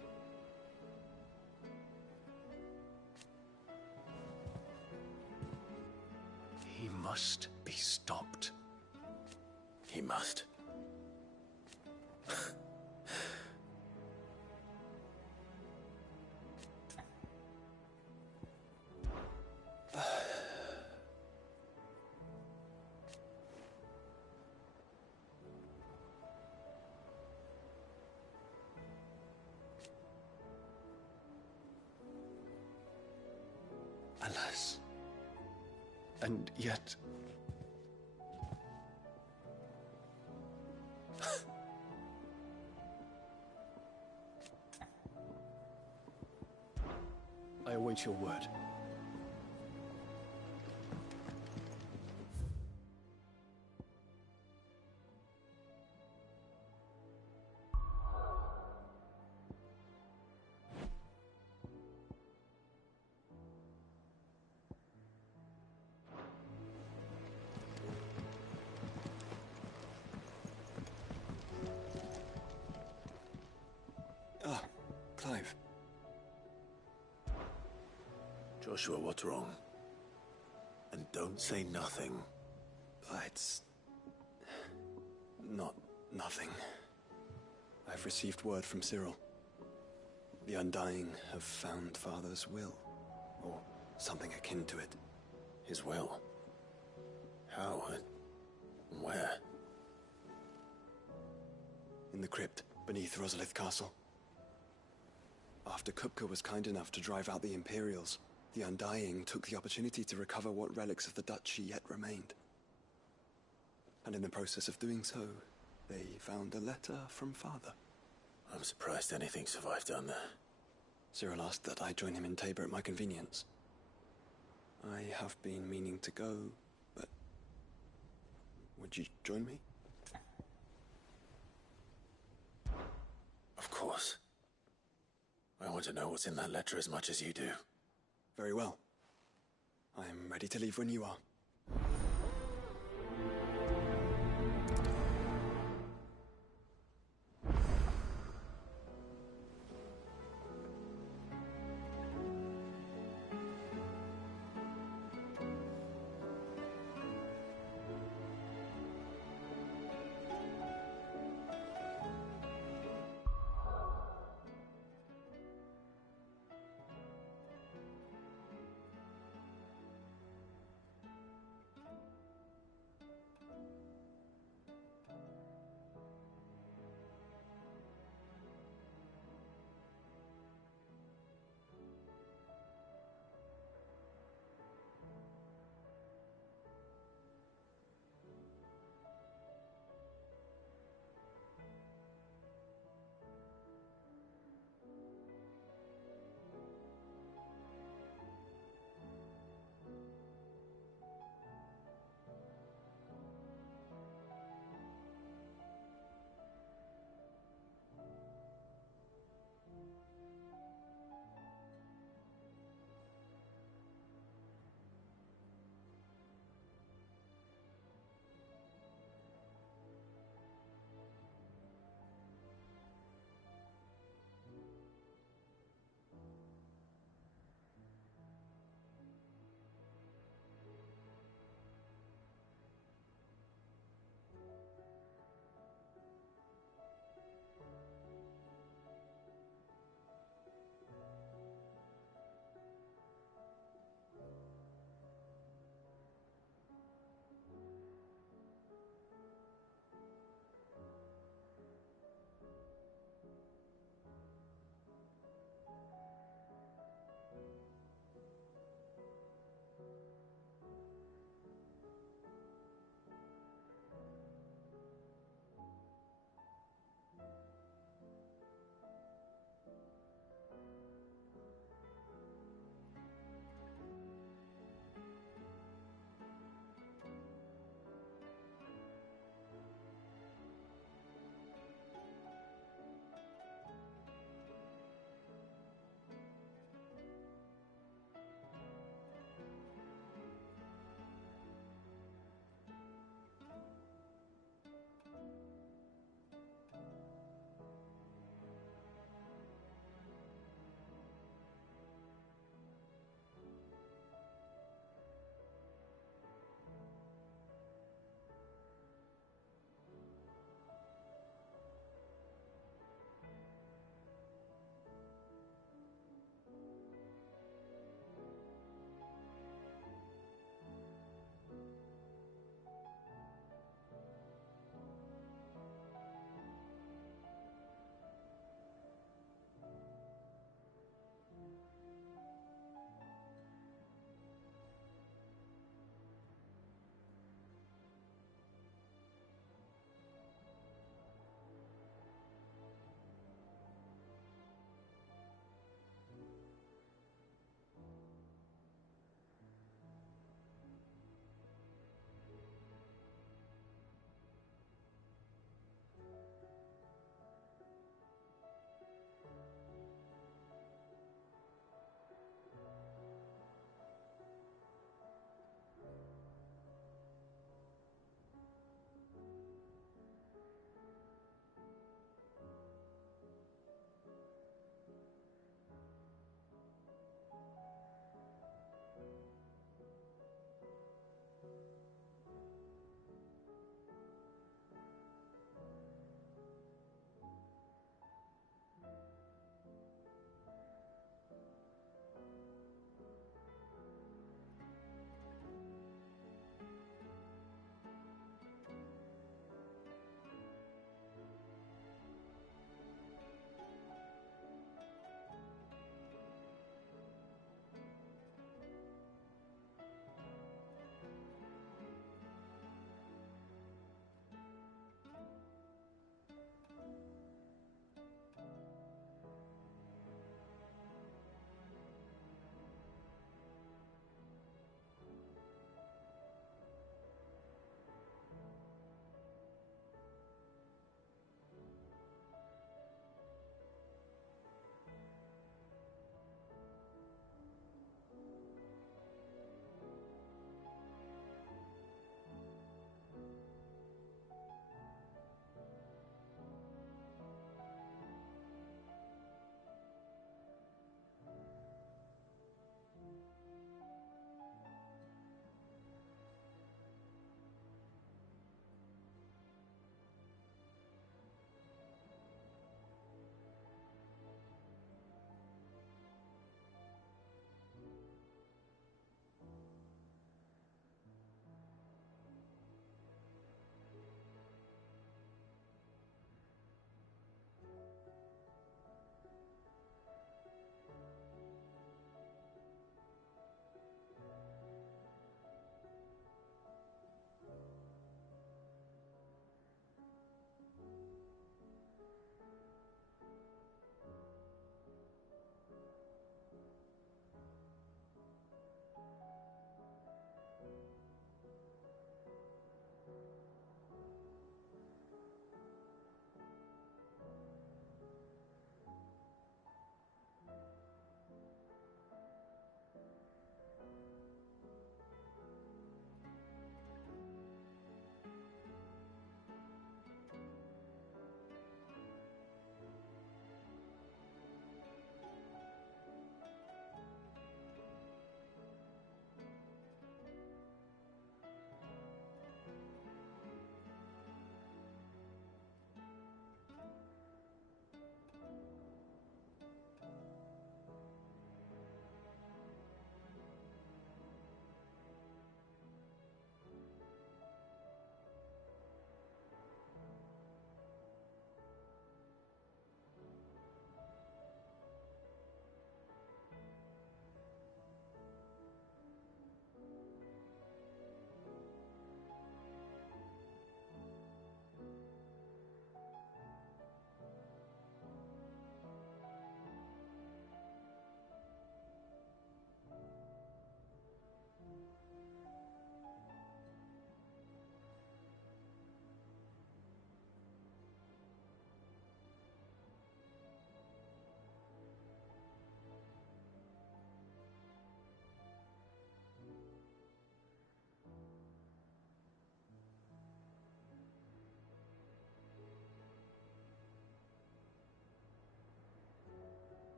He must be stopped. He must. Alas. And yet... I await your word. Ah, Clive. Joshua, what's wrong? And don't say nothing. It's... not nothing. I've received word from Cyril. The Undying have found Father's will, or something akin to it. His will? How? And where? In the crypt beneath Rosalith Castle. After Kupka was kind enough to drive out the Imperials, the Undying took the opportunity to recover what relics of the Duchy yet remained. And in the process of doing so, they found a letter from Father. I'm surprised anything survived down there. Cyril asked that I join him in Tabor at my convenience. I have been meaning to go, but... would you join me? Of course. I want to know what's in that letter as much as you do. Very well. I am ready to leave when you are.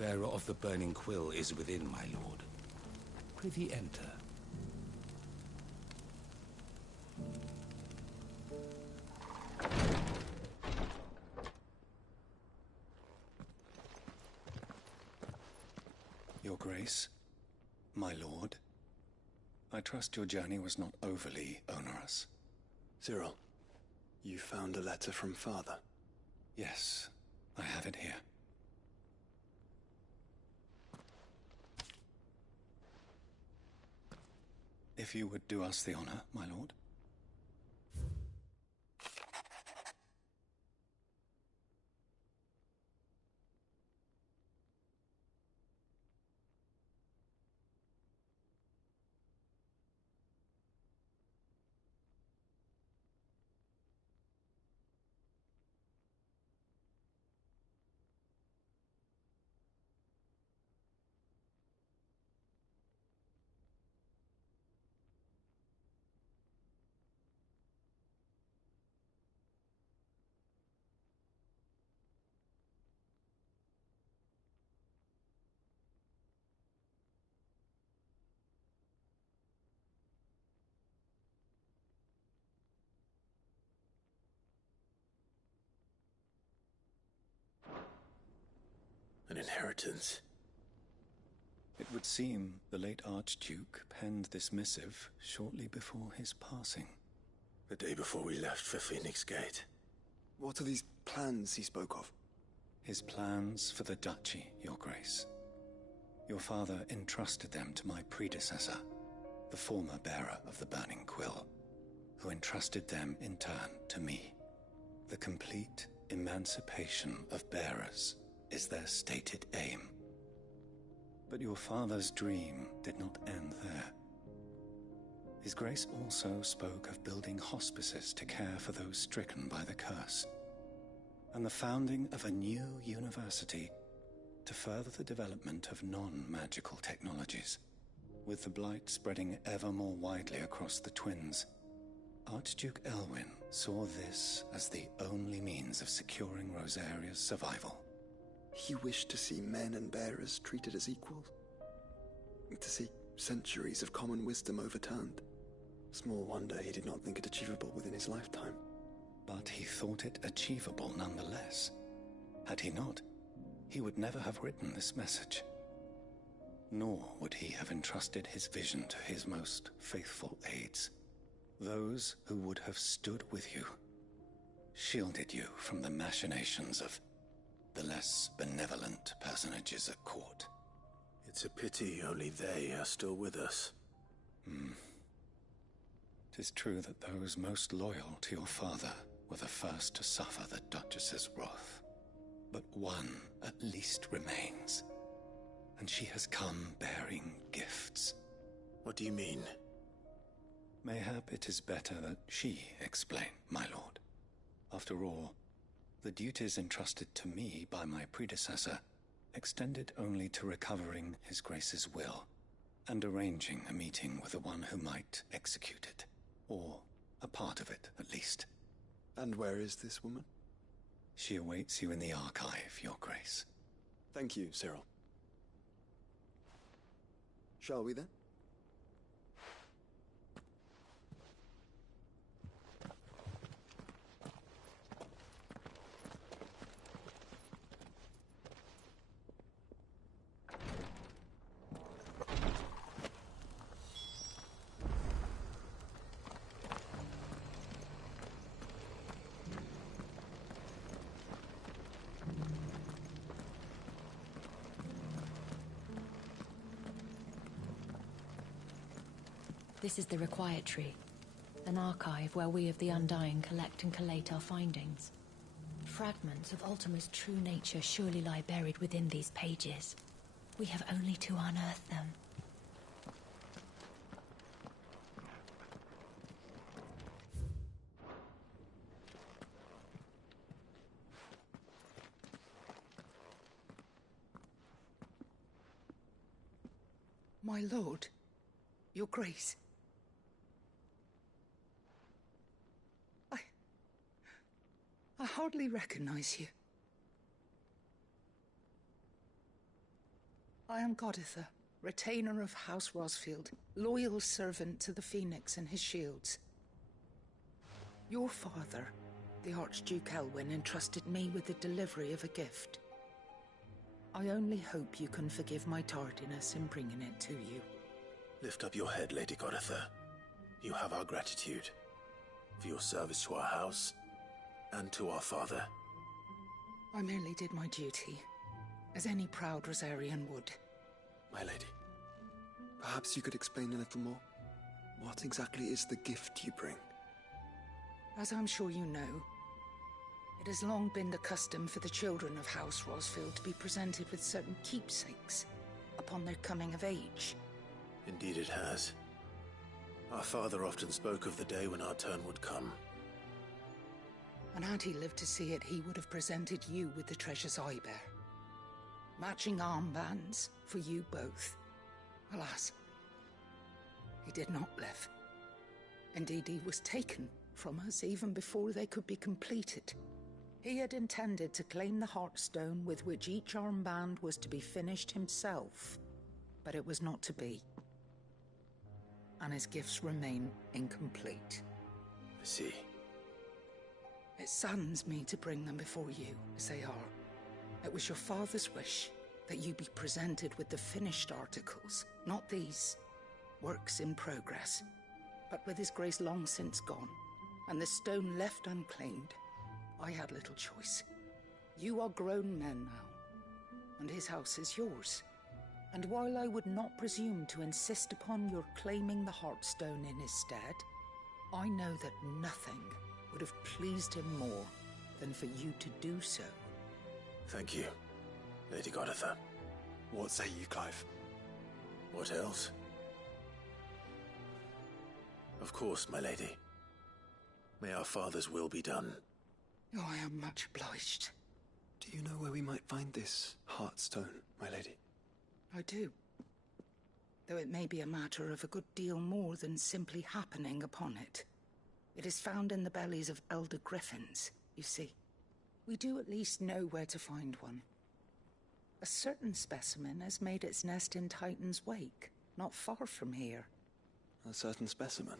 bearer of the burning quill is within, my lord. Prithee enter. Your Grace, my lord, I trust your journey was not overly onerous. Cyril, you found a letter from Father? Yes, I have it here. If you would do us the honor, my lord. An inheritance. It would seem the late Archduke penned this missive shortly before his passing. The day before we left for Phoenix Gate. What are these plans he spoke of? His plans for the duchy, Your Grace. Your father entrusted them to my predecessor, the former bearer of the Burning Quill, who entrusted them in turn to me. The complete emancipation of bearers is their stated aim. But your father's dream did not end there. His Grace also spoke of building hospices to care for those stricken by the curse, and the founding of a new university to further the development of non-magical technologies. With the blight spreading ever more widely across the twins, Archduke Elwyn saw this as the only means of securing Rosaria's survival. He wished to see men and bearers treated as equals. To see centuries of common wisdom overturned. Small wonder he did not think it achievable within his lifetime. But he thought it achievable nonetheless. Had he not, he would never have written this message. Nor would he have entrusted his vision to his most faithful aides. Those who would have stood with you, shielded you from the machinations of the less benevolent personages at court. It's a pity only they are still with us. 'Tis true that those most loyal to your father were the first to suffer the Duchess's wrath. But one at least remains, and she has come bearing gifts. What do you mean? Mayhap it is better that she explain, my lord. After all, the duties entrusted to me by my predecessor extended only to recovering His Grace's will and arranging a meeting with the one who might execute it, or a part of it at least. And where is this woman? She awaits you in the archive, Your Grace. Thank you, Cyril. Shall we then? This is the Required Tree, an archive where we of the Undying collect and collate our findings. Fragments of Ultima's true nature surely lie buried within these pages. We have only to unearth them. My lord, Your Grace. I hardly recognize you. I am Goditha, retainer of House Rosfield, loyal servant to the Phoenix and his shields. Your father, the Archduke Elwyn, entrusted me with the delivery of a gift. I only hope you can forgive my tardiness in bringing it to you. Lift up your head, Lady Goditha. You have our gratitude for your service to our house and to our father. I merely did my duty, as any proud Rosarian would. My lady, perhaps you could explain a little more? What exactly is the gift you bring? As I'm sure you know, it has long been the custom for the children of House Rosfield to be presented with certain keepsakes upon their coming of age. Indeed it has. Our father often spoke of the day when our turn would come. And had he lived to see it, he would have presented you with the treasures I bear. Matching armbands for you both. Alas, he did not live. Indeed, he was taken from us even before they could be completed. He had intended to claim the Heartstone with which each armband was to be finished himself, but it was not to be. And his gifts remain incomplete. I see. It saddens me to bring them before you, as they are. It was your father's wish that you be presented with the finished articles, not these works in progress. But with his grace long since gone, and the stone left unclaimed, I had little choice. You are grown men now, and his house is yours. And while I would not presume to insist upon your claiming the Heartstone in his stead, I know that nothing would have pleased him more than for you to do so. Thank you, Lady Goditha. What say you, Clive? What else? Of course, my lady. May our father's will be done. Oh, I am much obliged. Do you know where we might find this Heartstone, my lady? I do. Though it may be a matter of a good deal more than simply happening upon it. It is found in the bellies of elder griffins, you see. We do at least know where to find one. A certain specimen has made its nest in Titan's Wake, not far from here. A certain specimen?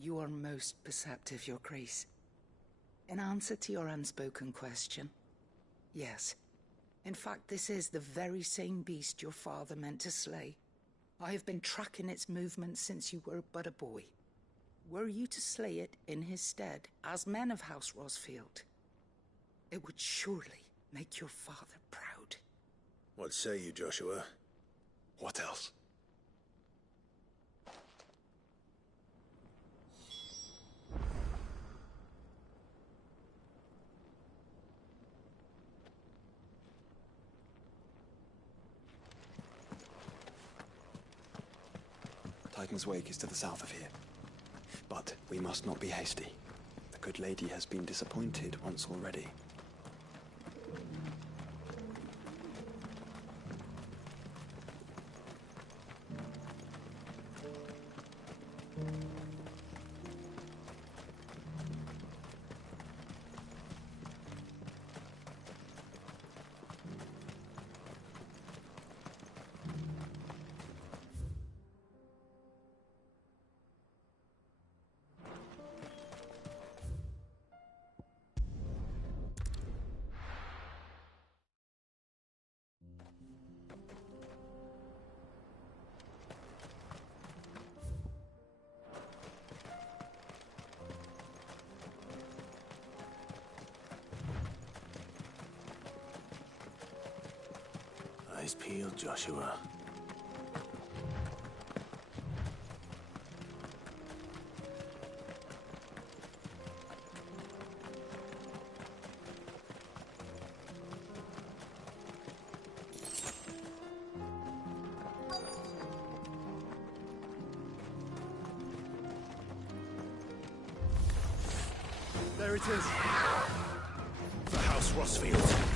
You are most perceptive, Your Grace. In answer to your unspoken question, yes. In fact, this is the very same beast your father meant to slay. I have been tracking its movements since you were but a boy. Were you to slay it in his stead, as men of House Rosfield, it would surely make your father proud. What say you, Joshua? What else? Titan's Wake is to the south of here. But we must not be hasty. The good lady has been disappointed once already. Eyes peeled, Joshua. There it is. The House Rosfield.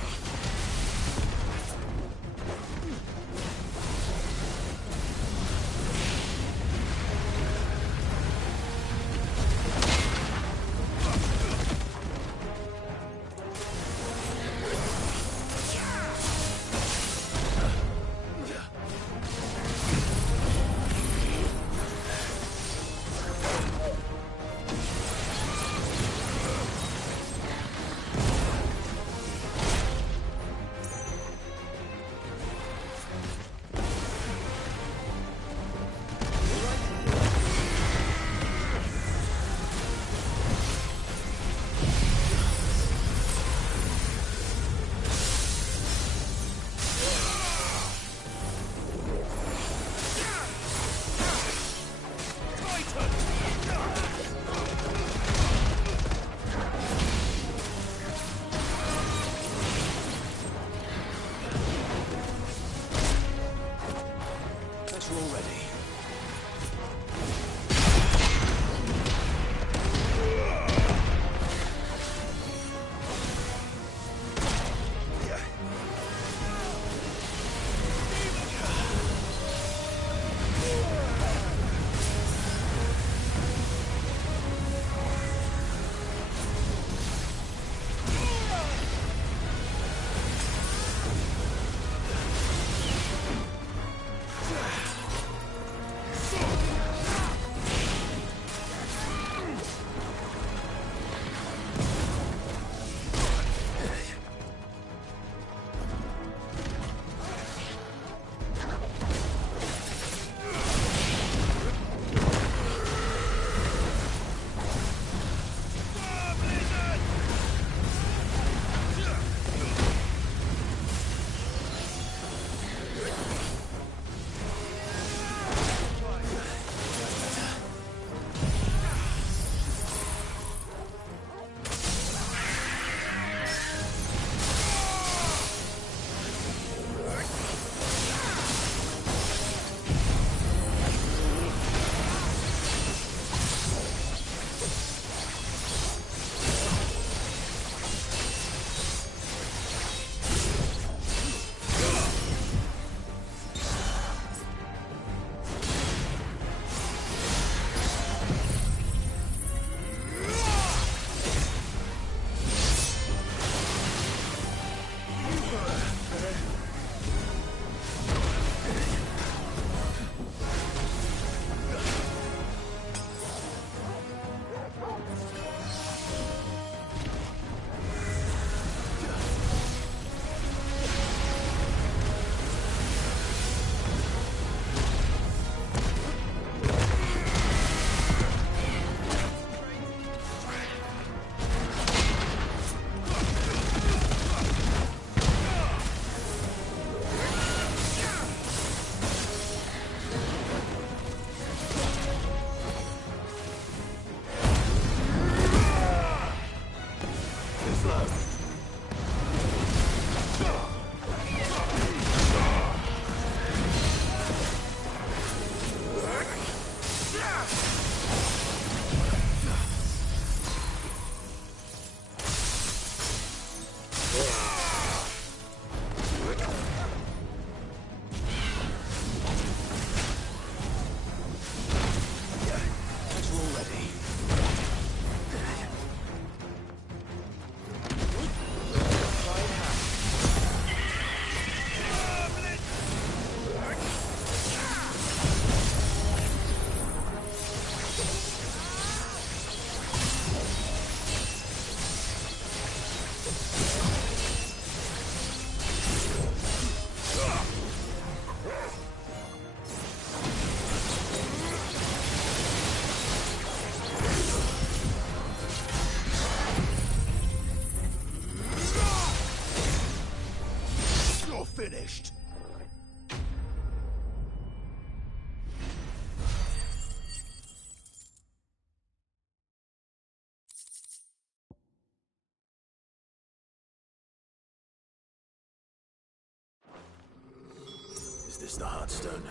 the Heartstone?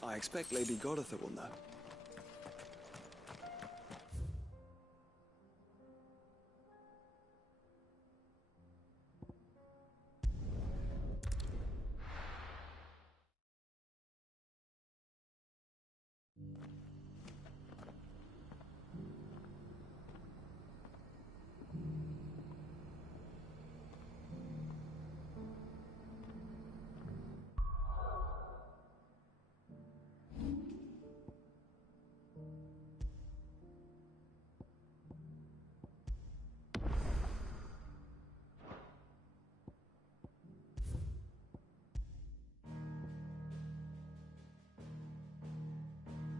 I expect Lady Godotha will know.